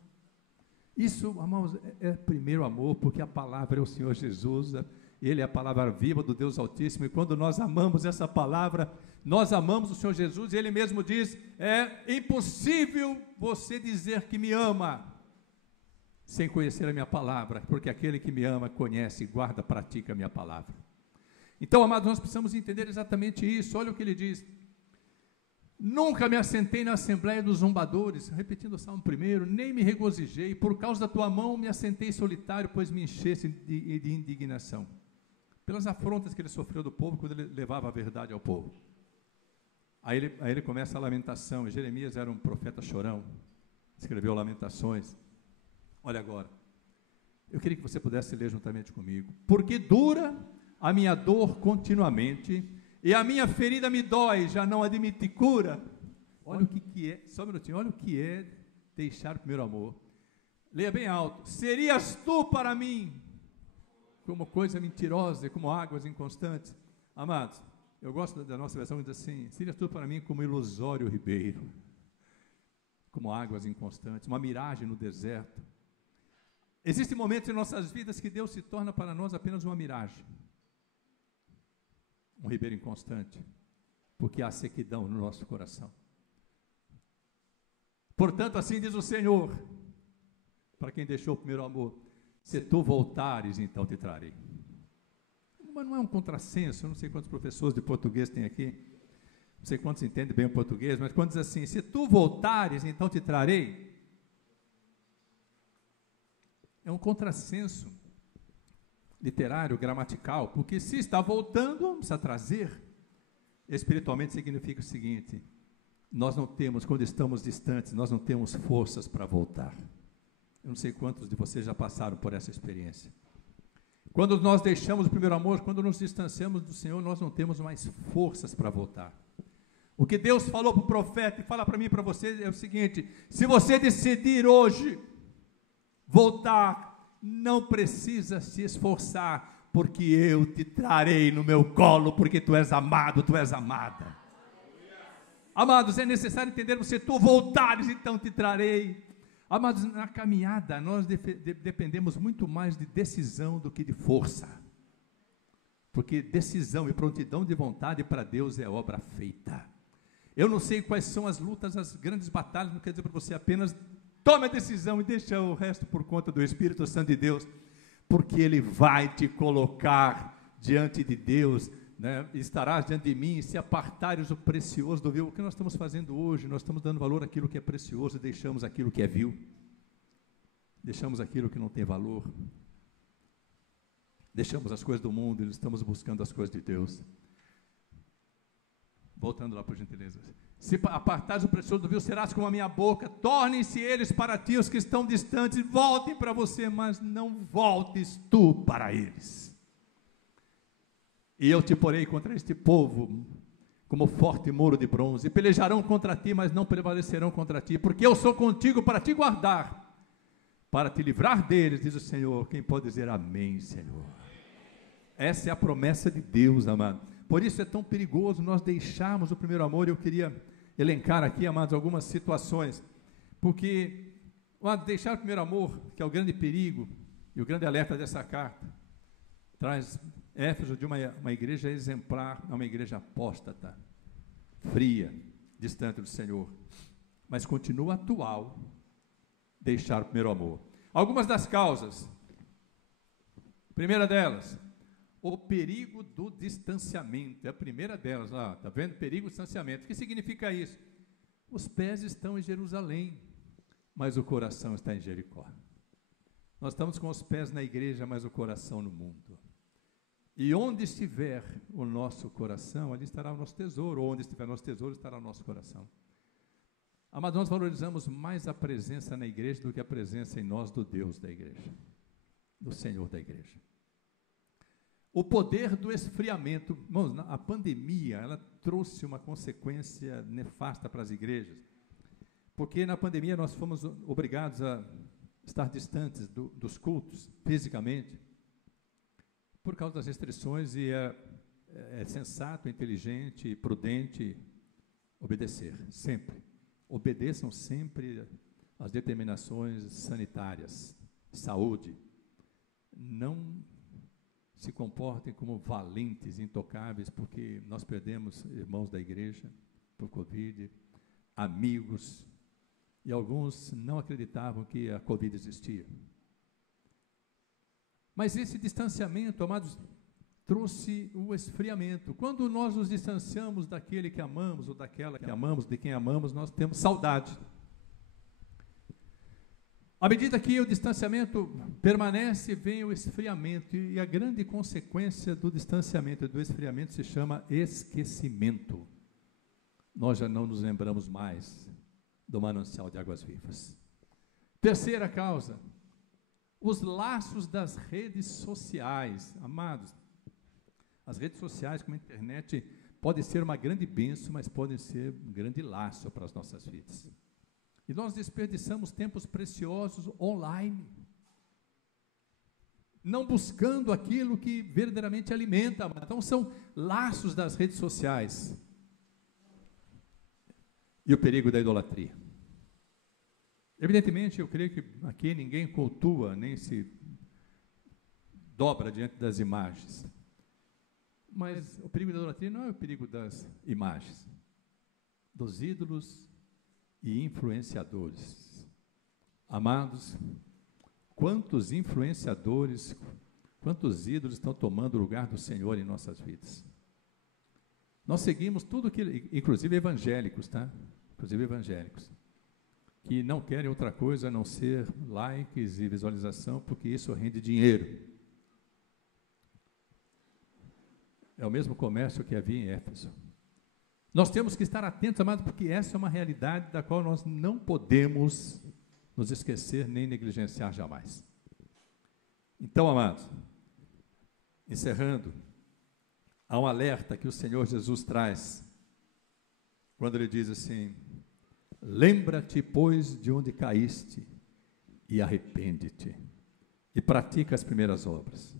Isso, irmãos, é primeiro amor, porque a palavra é o Senhor Jesus, Ele é a palavra viva do Deus Altíssimo, e quando nós amamos essa palavra, nós amamos o Senhor Jesus, e Ele mesmo diz: é impossível você dizer que me ama, sem conhecer a minha palavra, porque aquele que me ama, conhece, guarda, pratica a minha palavra. Então, amados, nós precisamos entender exatamente isso. Olha o que ele diz: nunca me assentei na assembleia dos zombadores, repetindo o Salmo 1, nem me regozijei, por causa da tua mão me assentei solitário, pois me enchesse de indignação, pelas afrontas que ele sofreu do povo, quando ele levava a verdade ao povo. Aí ele começa a lamentação. Jeremias era um profeta chorão, escreveu Lamentações. Olha agora, eu queria que você pudesse ler juntamente comigo. Porque dura a minha dor continuamente, e a minha ferida me dói, já não admite cura. Olha o que é, só um minutinho, olha o que é deixar o primeiro amor. Leia bem alto: serias tu para mim como coisa mentirosa e como águas inconstantes. Amados, eu gosto da nossa versão, que diz assim: serias tu para mim como ilusório ribeiro, como águas inconstantes, uma miragem no deserto. Existem momentos em nossas vidas que Deus se torna para nós apenas uma miragem, um ribeiro inconstante. porque há sequidão no nosso coração. Portanto, assim diz o Senhor, para quem deixou o primeiro amor: se tu voltares, então te trarei. Mas não é um contrassenso, eu não sei quantos professores de português tem aqui, não sei quantos entendem bem o português, mas quando diz assim: se tu voltares, então te trarei, é um contrassenso literário, gramatical, porque se está voltando, vamos trazer. Espiritualmente significa o seguinte: nós não temos, quando estamos distantes, nós não temos forças para voltar. Eu não sei quantos de vocês já passaram por essa experiência. Quando nós deixamos o primeiro amor, quando nos distanciamos do Senhor, nós não temos mais forças para voltar. O que Deus falou para o profeta e fala para mim e para você é o seguinte: se você decidir hoje voltar, não precisa se esforçar, porque eu te trarei no meu colo, porque tu és amado, tu és amada. Amados, é necessário entender, se tu voltares, então te trarei. Amados, na caminhada, nós dependemos muito mais de decisão do que de força. Porque decisão e prontidão de vontade para Deus é obra feita. Eu não sei quais são as lutas, as grandes batalhas, não quer dizer para você, apenas tome a decisão e deixa o resto por conta do Espírito Santo de Deus, porque Ele vai te colocar diante de Deus, né? Estarás diante de mim, e se apartares o precioso do vil. O que nós estamos fazendo hoje? Nós estamos dando valor àquilo que é precioso e deixamos aquilo que é vil, deixamos aquilo que não tem valor, deixamos as coisas do mundo e estamos buscando as coisas de Deus. Voltando lá, por gentileza: se apartares o precioso do vil, serás como a minha boca, tornem-se eles para ti, os que estão distantes voltem para você, mas não voltes tu para eles. E eu te porei contra este povo como forte muro de bronze, e pelejarão contra ti, mas não prevalecerão contra ti, porque eu sou contigo para te guardar, para te livrar deles, diz o Senhor. Quem pode dizer amém, Senhor? Essa é a promessa de Deus, amado. Por isso é tão perigoso nós deixarmos o primeiro amor. Eu queria elencar aqui, amados, algumas situações, porque deixar o primeiro amor, que é o grande perigo e o grande alerta dessa carta, traz Éfeso de uma igreja exemplar a uma igreja apóstata, fria, distante do Senhor, mas continua atual deixar o primeiro amor. Algumas das causas: primeira delas, o perigo do distanciamento. É a primeira delas, está vendo? Perigo do distanciamento. O que significa isso? Os pés estão em Jerusalém, mas o coração está em Jericó. Nós estamos com os pés na igreja, mas o coração no mundo. E onde estiver o nosso coração, ali estará o nosso tesouro. Onde estiver o nosso tesouro, estará o nosso coração. Mas nós valorizamos mais a presença na igreja do que a presença em nós do Deus da igreja, do Senhor da igreja. O poder do esfriamento. Irmãos, a pandemia, ela trouxe uma consequência nefasta para as igrejas, porque na pandemia nós fomos obrigados a estar distantes dos cultos, fisicamente, por causa das restrições, e é sensato, inteligente e prudente obedecer, sempre. Obedeçam sempre às determinações sanitárias, saúde. Não se comportem como valentes, intocáveis, porque nós perdemos irmãos da igreja por Covid, amigos, e alguns não acreditavam que a Covid existia. Mas esse distanciamento, amados, trouxe o esfriamento. Quando nós nos distanciamos daquele que amamos, ou daquela que amamos, de quem amamos, nós temos saudade. À medida que o distanciamento permanece, vem o esfriamento, e a grande consequência do distanciamento e do esfriamento se chama esquecimento. Nós já não nos lembramos mais do manancial de águas vivas. Terceira causa: os laços das redes sociais. Amados, as redes sociais, como a internet, podem ser uma grande bênção, mas podem ser um grande laço para as nossas vidas. E nós desperdiçamos tempos preciosos online, não buscando aquilo que verdadeiramente alimenta. Então são laços das redes sociais. E o perigo da idolatria. Evidentemente, eu creio que aqui ninguém cultua, nem se dobra diante das imagens. Mas o perigo da idolatria não é o perigo das imagens, dos ídolos e influenciadores. Amados, quantos influenciadores, quantos ídolos estão tomando o lugar do Senhor em nossas vidas? Nós seguimos tudo que, inclusive evangélicos, tá? Inclusive evangélicos, que não querem outra coisa a não ser likes e visualização, porque isso rende dinheiro. É o mesmo comércio que havia em Éfeso. Nós temos que estar atentos, amados, porque essa é uma realidade da qual nós não podemos nos esquecer nem negligenciar jamais. Então, amados, encerrando, há um alerta que o Senhor Jesus traz, quando Ele diz assim: lembra-te, pois, de onde caíste, e arrepende-te, e pratica as primeiras obras.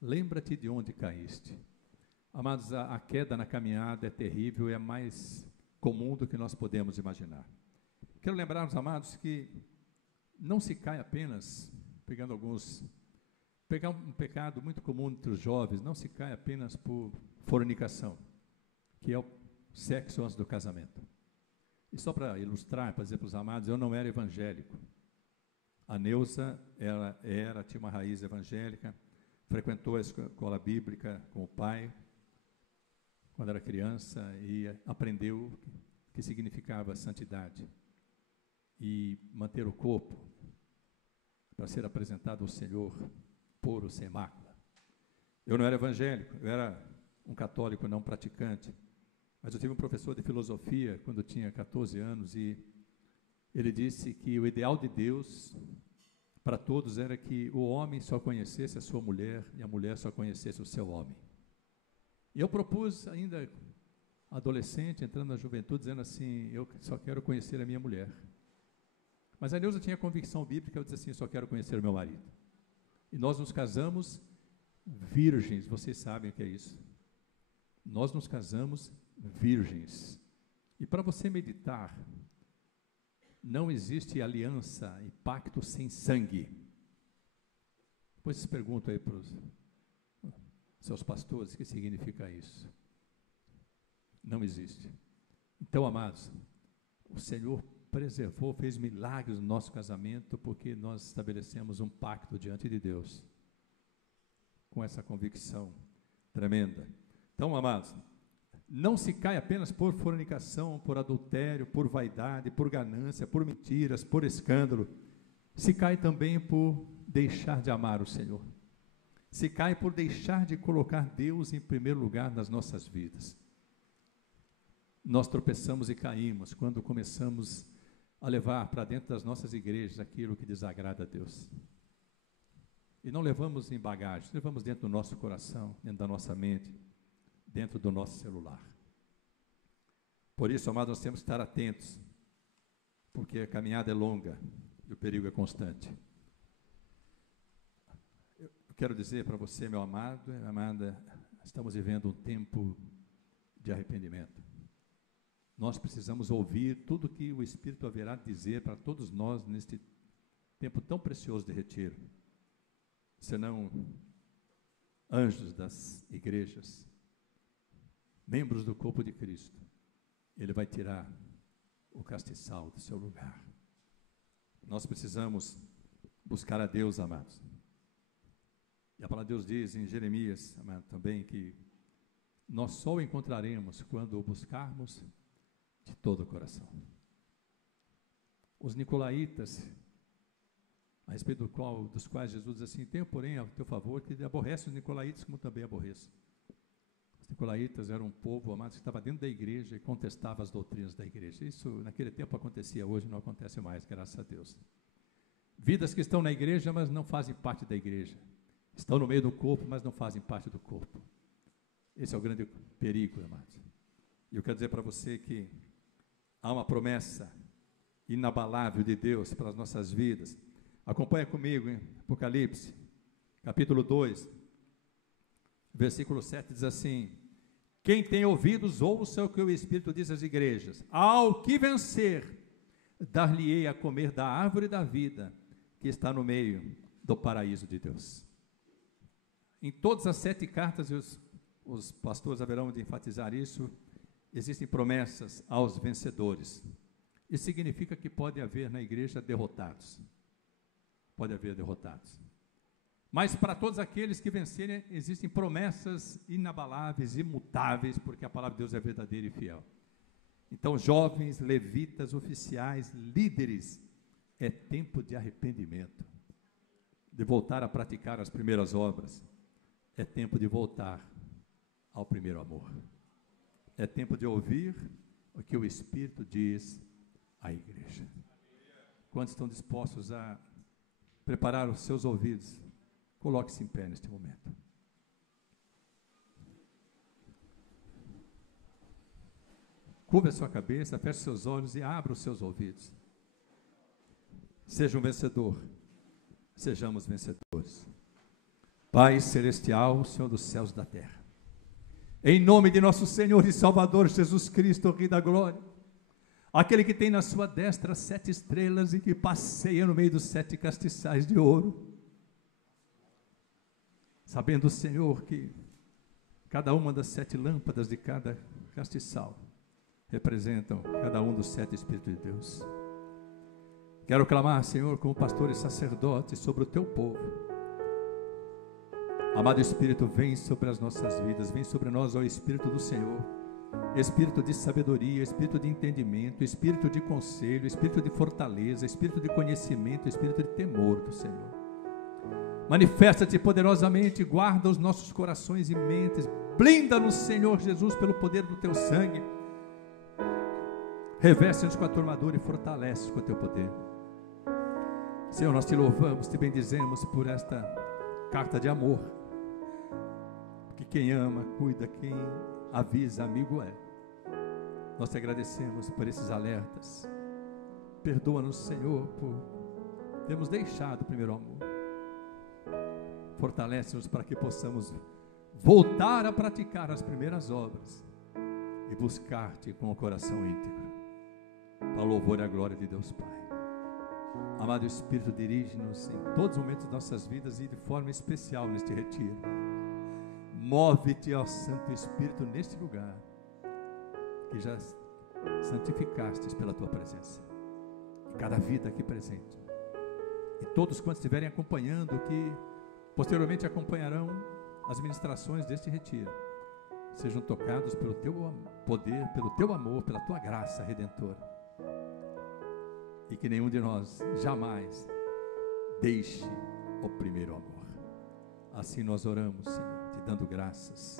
Lembra-te de onde caíste. Amados, a queda na caminhada é terrível, é a mais comum do que nós podemos imaginar. Quero lembrar os amados que não se cai apenas, pegar um pecado muito comum entre os jovens, não se cai apenas por fornicação, que é o sexo antes do casamento. E só para ilustrar, para dizer para os amados, eu não era evangélico. A Neuza tinha uma raiz evangélica, frequentou a escola bíblica com o pai, quando era criança, e aprendeu o que significava santidade e manter o corpo para ser apresentado ao Senhor puro, sem mácula. Eu não era evangélico, eu era um católico não praticante, mas eu tive um professor de filosofia quando eu tinha 14 anos, e ele disse que o ideal de Deus para todos era que o homem só conhecesse a sua mulher e a mulher só conhecesse o seu homem. E eu propus, ainda adolescente, entrando na juventude, dizendo assim: eu só quero conhecer a minha mulher. Mas a Neuza tinha convicção bíblica, eu disse assim: eu só quero conhecer o meu marido. E nós nos casamos virgens, vocês sabem o que é isso. Nós nos casamos virgens. E para você meditar, não existe aliança e pacto sem sangue. Depois vocês perguntam aí para os seus pastores o que significa isso. Não existe. Então, amados, o Senhor preservou, fez milagres no nosso casamento, porque nós estabelecemos um pacto diante de Deus, com essa convicção tremenda. Então, amados, não se cai apenas por fornicação, por adultério, por vaidade, por ganância, por mentiras, por escândalo. Se cai também por deixar de amar o Senhor. Se cai por deixar de colocar Deus em primeiro lugar nas nossas vidas. Nós tropeçamos e caímos quando começamos a levar para dentro das nossas igrejas aquilo que desagrada a Deus. E não levamos em bagagem, levamos dentro do nosso coração, dentro da nossa mente, dentro do nosso celular. Por isso, amados, nós temos que estar atentos, porque a caminhada é longa e o perigo é constante. Eu quero dizer para você, meu amado e amada, estamos vivendo um tempo de arrependimento. Nós precisamos ouvir tudo o que o Espírito haverá de dizer para todos nós neste tempo tão precioso de retiro. Senão, anjos das igrejas, membros do corpo de Cristo, Ele vai tirar o castiçal do seu lugar. Nós precisamos buscar a Deus, amados. E a palavra de Deus diz em Jeremias, amado, também, que nós só o encontraremos quando o buscarmos de todo o coração. Os nicolaítas, a respeito dos quais Jesus diz assim: tenho, porém, a teu favor, que aborrece os nicolaítas como também aborreço. Os nicolaítas eram um povo, amados, que estava dentro da igreja e contestava as doutrinas da igreja. Isso naquele tempo acontecia, hoje não acontece mais, graças a Deus. Vidas que estão na igreja, mas não fazem parte da igreja. Estão no meio do corpo, mas não fazem parte do corpo. Esse é o grande perigo, amados. E eu quero dizer para você que há uma promessa inabalável de Deus para as nossas vidas. Acompanha comigo em Apocalipse, capítulo 2, versículo 7, diz assim: quem tem ouvidos, ouça o que o Espírito diz às igrejas. Ao que vencer, dar-lhe-ei a comer da árvore da vida, que está no meio do paraíso de Deus. Em todas as 7 cartas, os pastores haverão de enfatizar isso, existem promessas aos vencedores. Isso significa que pode haver na igreja derrotados. Pode haver derrotados. Mas para todos aqueles que vencerem, existem promessas inabaláveis, imutáveis, porque a palavra de Deus é verdadeira e fiel. Então, jovens, levitas, oficiais, líderes, é tempo de arrependimento, de voltar a praticar as primeiras obras. É tempo de voltar ao primeiro amor. É tempo de ouvir o que o Espírito diz à igreja. Quantos estão dispostos a preparar os seus ouvidos? Coloque-se em pé neste momento. Curva a sua cabeça, feche seus olhos e abra os seus ouvidos. Seja um vencedor. Sejamos vencedores. Pai celestial, Senhor dos céus e da terra, em nome de nosso Senhor e Salvador Jesus Cristo, Rei da glória, aquele que tem na sua destra 7 estrelas e que passeia no meio dos 7 castiçais de ouro, sabendo, Senhor, que cada uma das 7 lâmpadas de cada castiçal representam cada um dos 7 Espíritos de Deus. Quero clamar, Senhor, como pastor e sacerdote sobre o teu povo. Amado Espírito, vem sobre as nossas vidas, vem sobre nós, ó Espírito do Senhor, Espírito de sabedoria, Espírito de entendimento, Espírito de conselho, Espírito de fortaleza, Espírito de conhecimento, Espírito de temor do Senhor. Manifesta-te poderosamente, guarda os nossos corações e mentes, blinda-nos, Senhor Jesus, pelo poder do teu sangue, reveste-nos com a tua armadura e fortalece com o teu poder. Senhor, nós te louvamos, te bendizemos por esta carta de amor, porque quem ama, cuida, quem avisa, amigo é. Nós te agradecemos por esses alertas. Perdoa-nos, Senhor, por termos deixado o primeiro amor. Fortalece-nos para que possamos voltar a praticar as primeiras obras e buscar-te com o coração íntegro, para o louvor e a glória de Deus Pai. Amado Espírito, dirige-nos em todos os momentos de nossas vidas e de forma especial neste retiro. Move-te, ó Santo Espírito, neste lugar que já santificastes pela tua presença, em cada vida aqui presente, e todos quantos estiverem acompanhando, que posteriormente acompanharão as ministrações deste retiro, sejam tocados pelo teu poder, pelo teu amor, pela tua graça redentora, e que nenhum de nós jamais deixe o primeiro amor. Assim nós oramos, Senhor, te dando graças,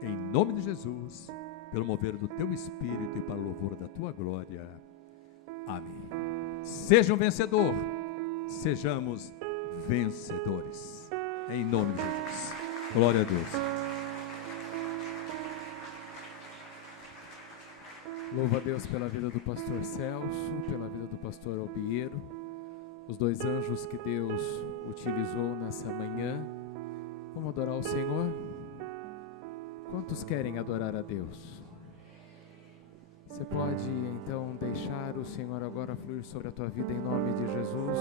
em nome de Jesus, pelo mover do teu Espírito e para o louvor da tua glória. Amém. Seja um vencedor, sejamos vencedores, em nome de Jesus. Glória a Deus. Louvo a Deus pela vida do pastor Celso, pela vida do pastor Albiero, os 2 anjos que Deus utilizou nessa manhã. Vamos adorar o Senhor? Quantos querem adorar a Deus? Você pode então deixar o Senhor agora fluir sobre a tua vida em nome de Jesus.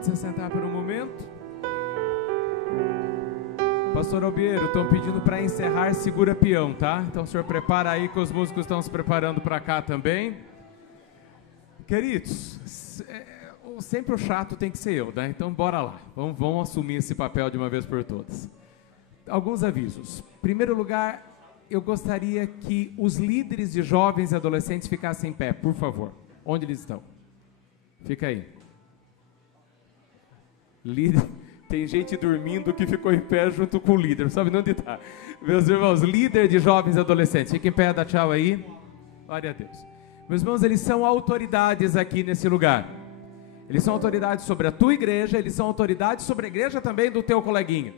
Pode se sentar por um momento. Pastor Albiero, estão pedindo para encerrar Segura Peão, tá? Então o senhor prepara aí que os músicos estão se preparando para cá também. Queridos, sempre o chato tem que ser eu, né? Então bora lá, vamos assumir esse papel de uma vez por todas. Alguns avisos. Em primeiro lugar, eu gostaria que os líderes de jovens e adolescentes ficassem em pé, por favor. Onde eles estão? Fica aí. Líder, tem gente dormindo que ficou em pé junto com o líder, não sabe onde está. Meus irmãos, líder de jovens e adolescentes, fiquem em pé, dá tchau aí. Glória a Deus. Meus irmãos, eles são autoridades aqui nesse lugar. Eles são autoridades sobre a tua igreja, eles são autoridades sobre a igreja também do teu coleguinha.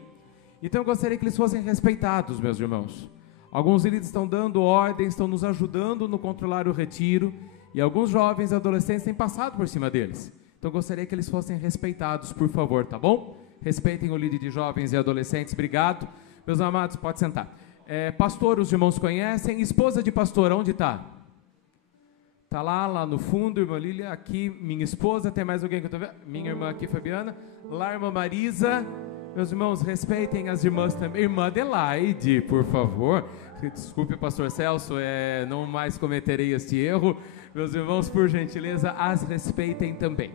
Então eu gostaria que eles fossem respeitados, meus irmãos. Alguns líderes estão dando ordens, estão nos ajudando no controlar o retiro, e alguns jovens e adolescentes têm passado por cima deles. Então eu gostaria que eles fossem respeitados, por favor, tá bom? Respeitem o líder de jovens e adolescentes, obrigado. Meus amados, pode sentar. Pastor, os irmãos conhecem. Esposa de pastor, onde está? Está lá no fundo, irmã Lília, aqui, minha esposa. Tem mais alguém que eu estou vendo? Minha irmã aqui, Fabiana. Lá, irmã Marisa. Meus irmãos, respeitem as irmãs também. Irmã Adelaide, por favor. Desculpe, pastor Celso, não mais cometerei este erro. Meus irmãos, por gentileza, as respeitem também.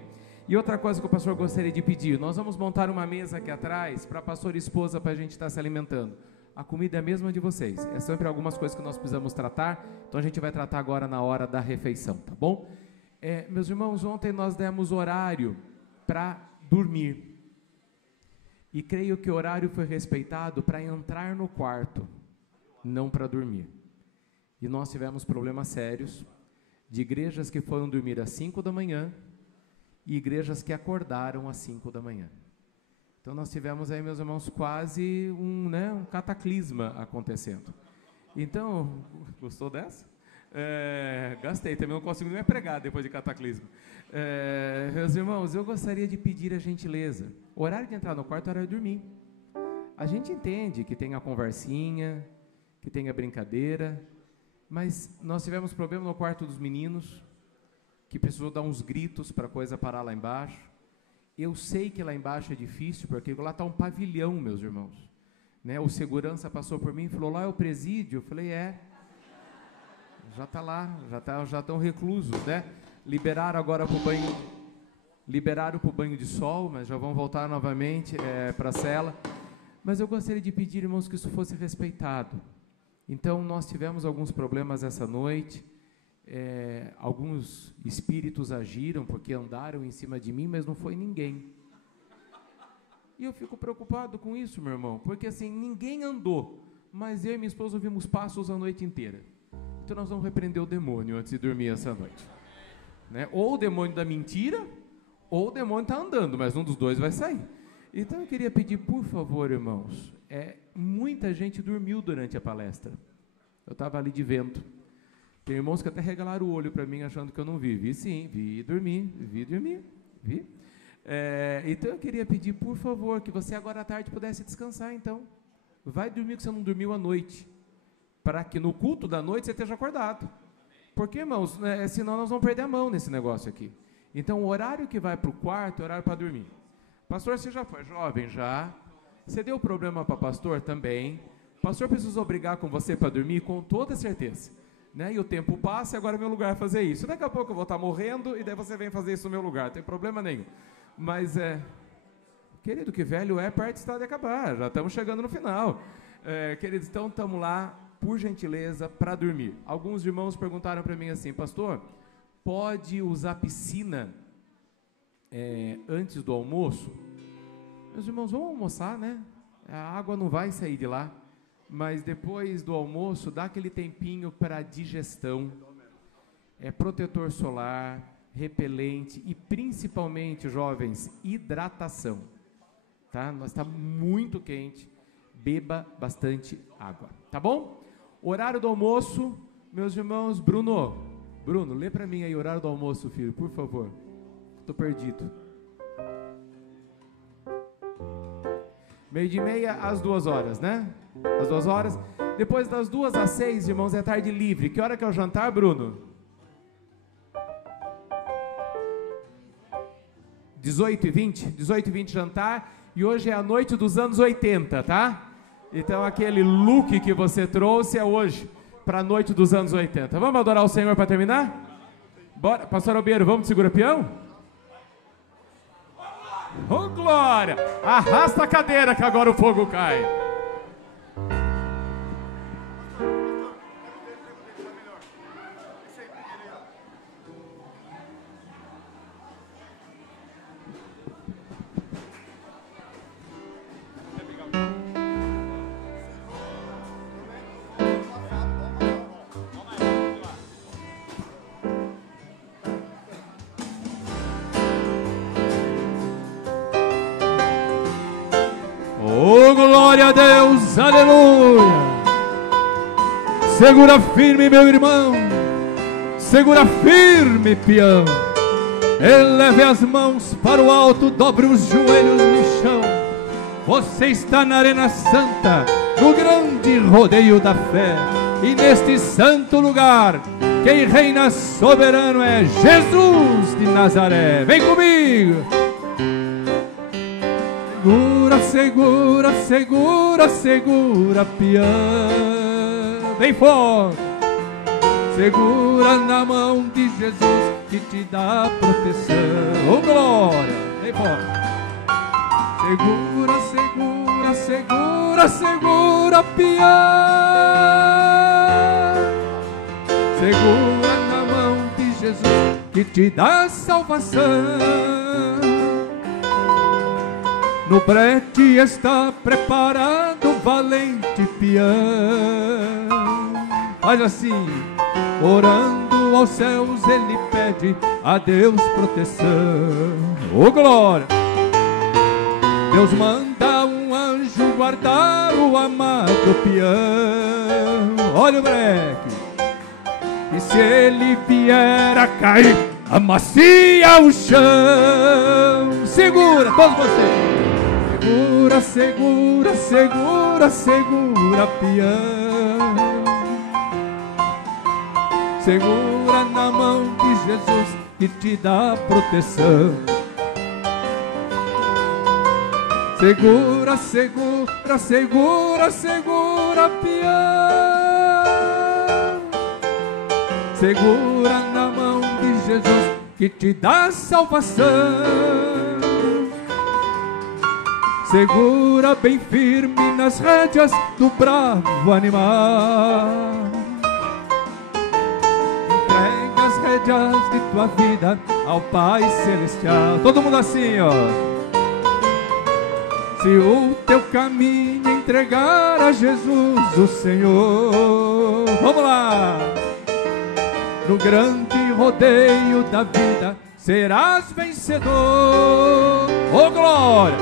E outra coisa que o pastor gostaria de pedir, nós vamos montar uma mesa aqui atrás para pastor e esposa, para a gente estar se alimentando. A comida é a mesma de vocês, é sempre algumas coisas que nós precisamos tratar, então a gente vai tratar agora na hora da refeição, tá bom? Meus irmãos, ontem nós demos horário para dormir, e creio que o horário foi respeitado para entrar no quarto, não para dormir. E nós tivemos problemas sérios, de igrejas que foram dormir às 5 da manhã, e igrejas que acordaram às 5 da manhã. Então nós tivemos aí, meus irmãos, quase um cataclisma acontecendo. Então, gostou dessa? Gastei, também não consigo nem pregar depois de cataclisma. Meus irmãos, eu gostaria de pedir a gentileza. O horário de entrar no quarto é hora de dormir. A gente entende que tem a conversinha, que tem a brincadeira, mas nós tivemos problema no quarto dos meninos, que precisou dar uns gritos para a coisa parar lá embaixo. Eu sei que lá embaixo é difícil, porque lá está um pavilhão, meus irmãos. Né? O segurança passou por mim e falou, lá é o presídio? Eu falei, já está lá, já estão reclusos, né? Liberaram agora para o banho, liberaram para o banho de sol, mas já vão voltar novamente para a cela. Mas eu gostaria de pedir, irmãos, que isso fosse respeitado. Então, nós tivemos alguns problemas essa noite, alguns espíritos agiram porque andaram em cima de mim, mas não foi ninguém. E eu fico preocupado com isso, meu irmão, porque assim, ninguém andou, mas eu e minha esposa ouvimos passos a noite inteira. Então nós vamos repreender o demônio antes de dormir essa noite, né? Ou o demônio da mentira, ou o demônio está andando, mas um dos dois vai sair. Então eu queria pedir, por favor, irmãos, muita gente dormiu durante a palestra. Eu estava ali de vento. Tem irmãos que até regalaram o olho para mim, achando que eu não vi. Vi sim, vi dormir. Então eu queria pedir, por favor, que você agora à tarde pudesse descansar, então. Vai dormir que você não dormiu à noite, para que no culto da noite você esteja acordado. Porque, irmãos, senão nós vamos perder a mão nesse negócio aqui. Então o horário que vai para o quarto é o horário para dormir. Pastor, você já foi jovem? Já. Você deu problema para pastor? Também. Pastor precisou brigar com você para dormir? Com toda certeza. Né? E o tempo passa e agora é meu lugar fazer isso. Daqui a pouco eu vou estar morrendo e daí você vem fazer isso no meu lugar. Não tem problema nenhum. Mas, querido, que velho perto está de acabar. Já estamos chegando no final. Queridos, então estamos lá, por gentileza, para dormir. Alguns irmãos perguntaram para mim assim, pastor, pode usar piscina antes do almoço? Meus irmãos, vamos almoçar, né? A água não vai sair de lá. Mas depois do almoço, dá aquele tempinho para digestão, protetor solar, repelente e principalmente, jovens, hidratação, tá? Nós está muito quente, beba bastante água, tá bom? Horário do almoço, meus irmãos, Bruno, lê para mim aí o horário do almoço, filho, por favor, estou perdido. 12:30 às 2h, né? Às 2h. Depois das 2 às 6, irmãos, é tarde livre. Que hora que é o jantar, Bruno? 18h20, 18h20 jantar, e hoje é a noite dos anos 80, tá? Então aquele look que você trouxe é hoje, para a noite dos anos 80. Vamos adorar o Senhor para terminar? Bora, pastor Albeiro, vamos de segura peão? Oh, glória! Arrasta a cadeira que agora o fogo cai. Oh, glória a Deus, aleluia. Segura firme, meu irmão, segura firme, peão. Eleve as mãos para o alto, dobre os joelhos no chão. Você está na Arena Santa, no grande rodeio da fé. E neste santo lugar, quem reina soberano é Jesus de Nazaré. Vem comigo. Segura, segura, segura, segura, peão. Bem forte. Segura na mão de Jesus que te dá proteção. Oh, glória. Bem forte. Segura, segura, segura, segura, peão. Segura na mão de Jesus que te dá salvação. No brete está preparado o valente peão. Faz assim, orando aos céus, ele pede a Deus proteção. Oh, glória! Deus manda um anjo guardar o amado peão. Olha o breque. E se ele vier a cair, amacia o chão. Segura, todos vocês. Segura, segura, segura, segura, peão. Segura na mão de Jesus que te dá proteção. Segura, segura, segura, segura, peão. Segura na mão de Jesus que te dá salvação. Segura bem firme nas rédeas do bravo animal. Entrega as rédeas de tua vida ao Pai Celestial. Todo mundo assim, ó. Se o teu caminho entregar a Jesus, o Senhor. Vamos lá! No grande rodeio da vida serás vencedor. Oh, glória!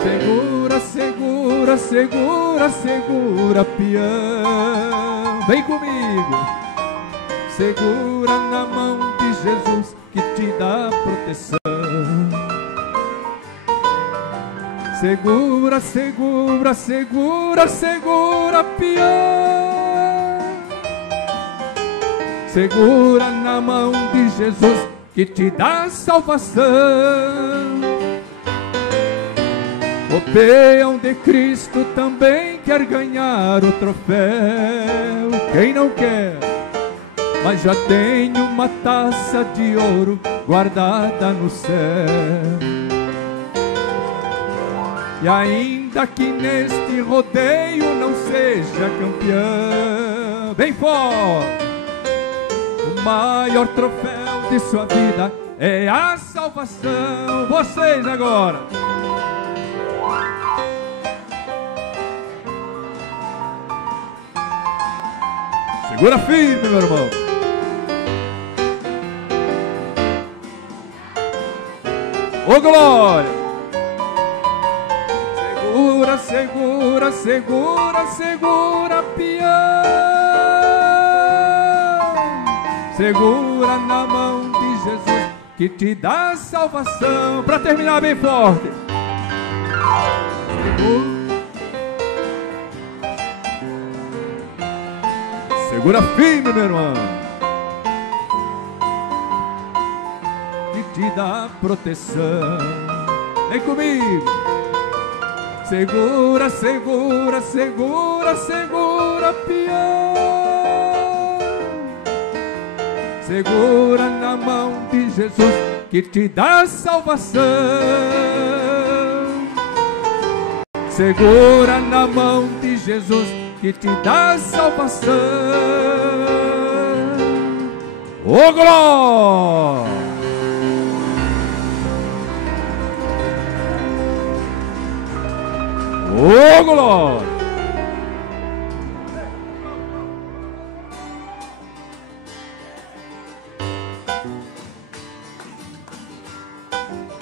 Segura, segura, segura, segura, peão. Vem comigo. Segura na mão de Jesus que te dá proteção. Segura, segura, segura, segura, peão. Segura na mão de Jesus que te dá salvação. O peão de Cristo também quer ganhar o troféu. Quem não quer? Mas já tem uma taça de ouro guardada no céu. E ainda que neste rodeio não seja campeão, bem forte, o maior troféu de sua vida é a salvação. Vocês agora. Segura firme, meu irmão. Ô, glória! Segura, segura, segura, segura, peão. Segura na mão de Jesus que te dá salvação. Para terminar bem forte. Segura firme, meu irmão. Que te dá proteção. Vem comigo. Segura, segura, segura, segura, peão. Segura na mão de Jesus que te dá salvação. Segura na mão de Jesus que te dá salvação. Ô glória! Ô glória!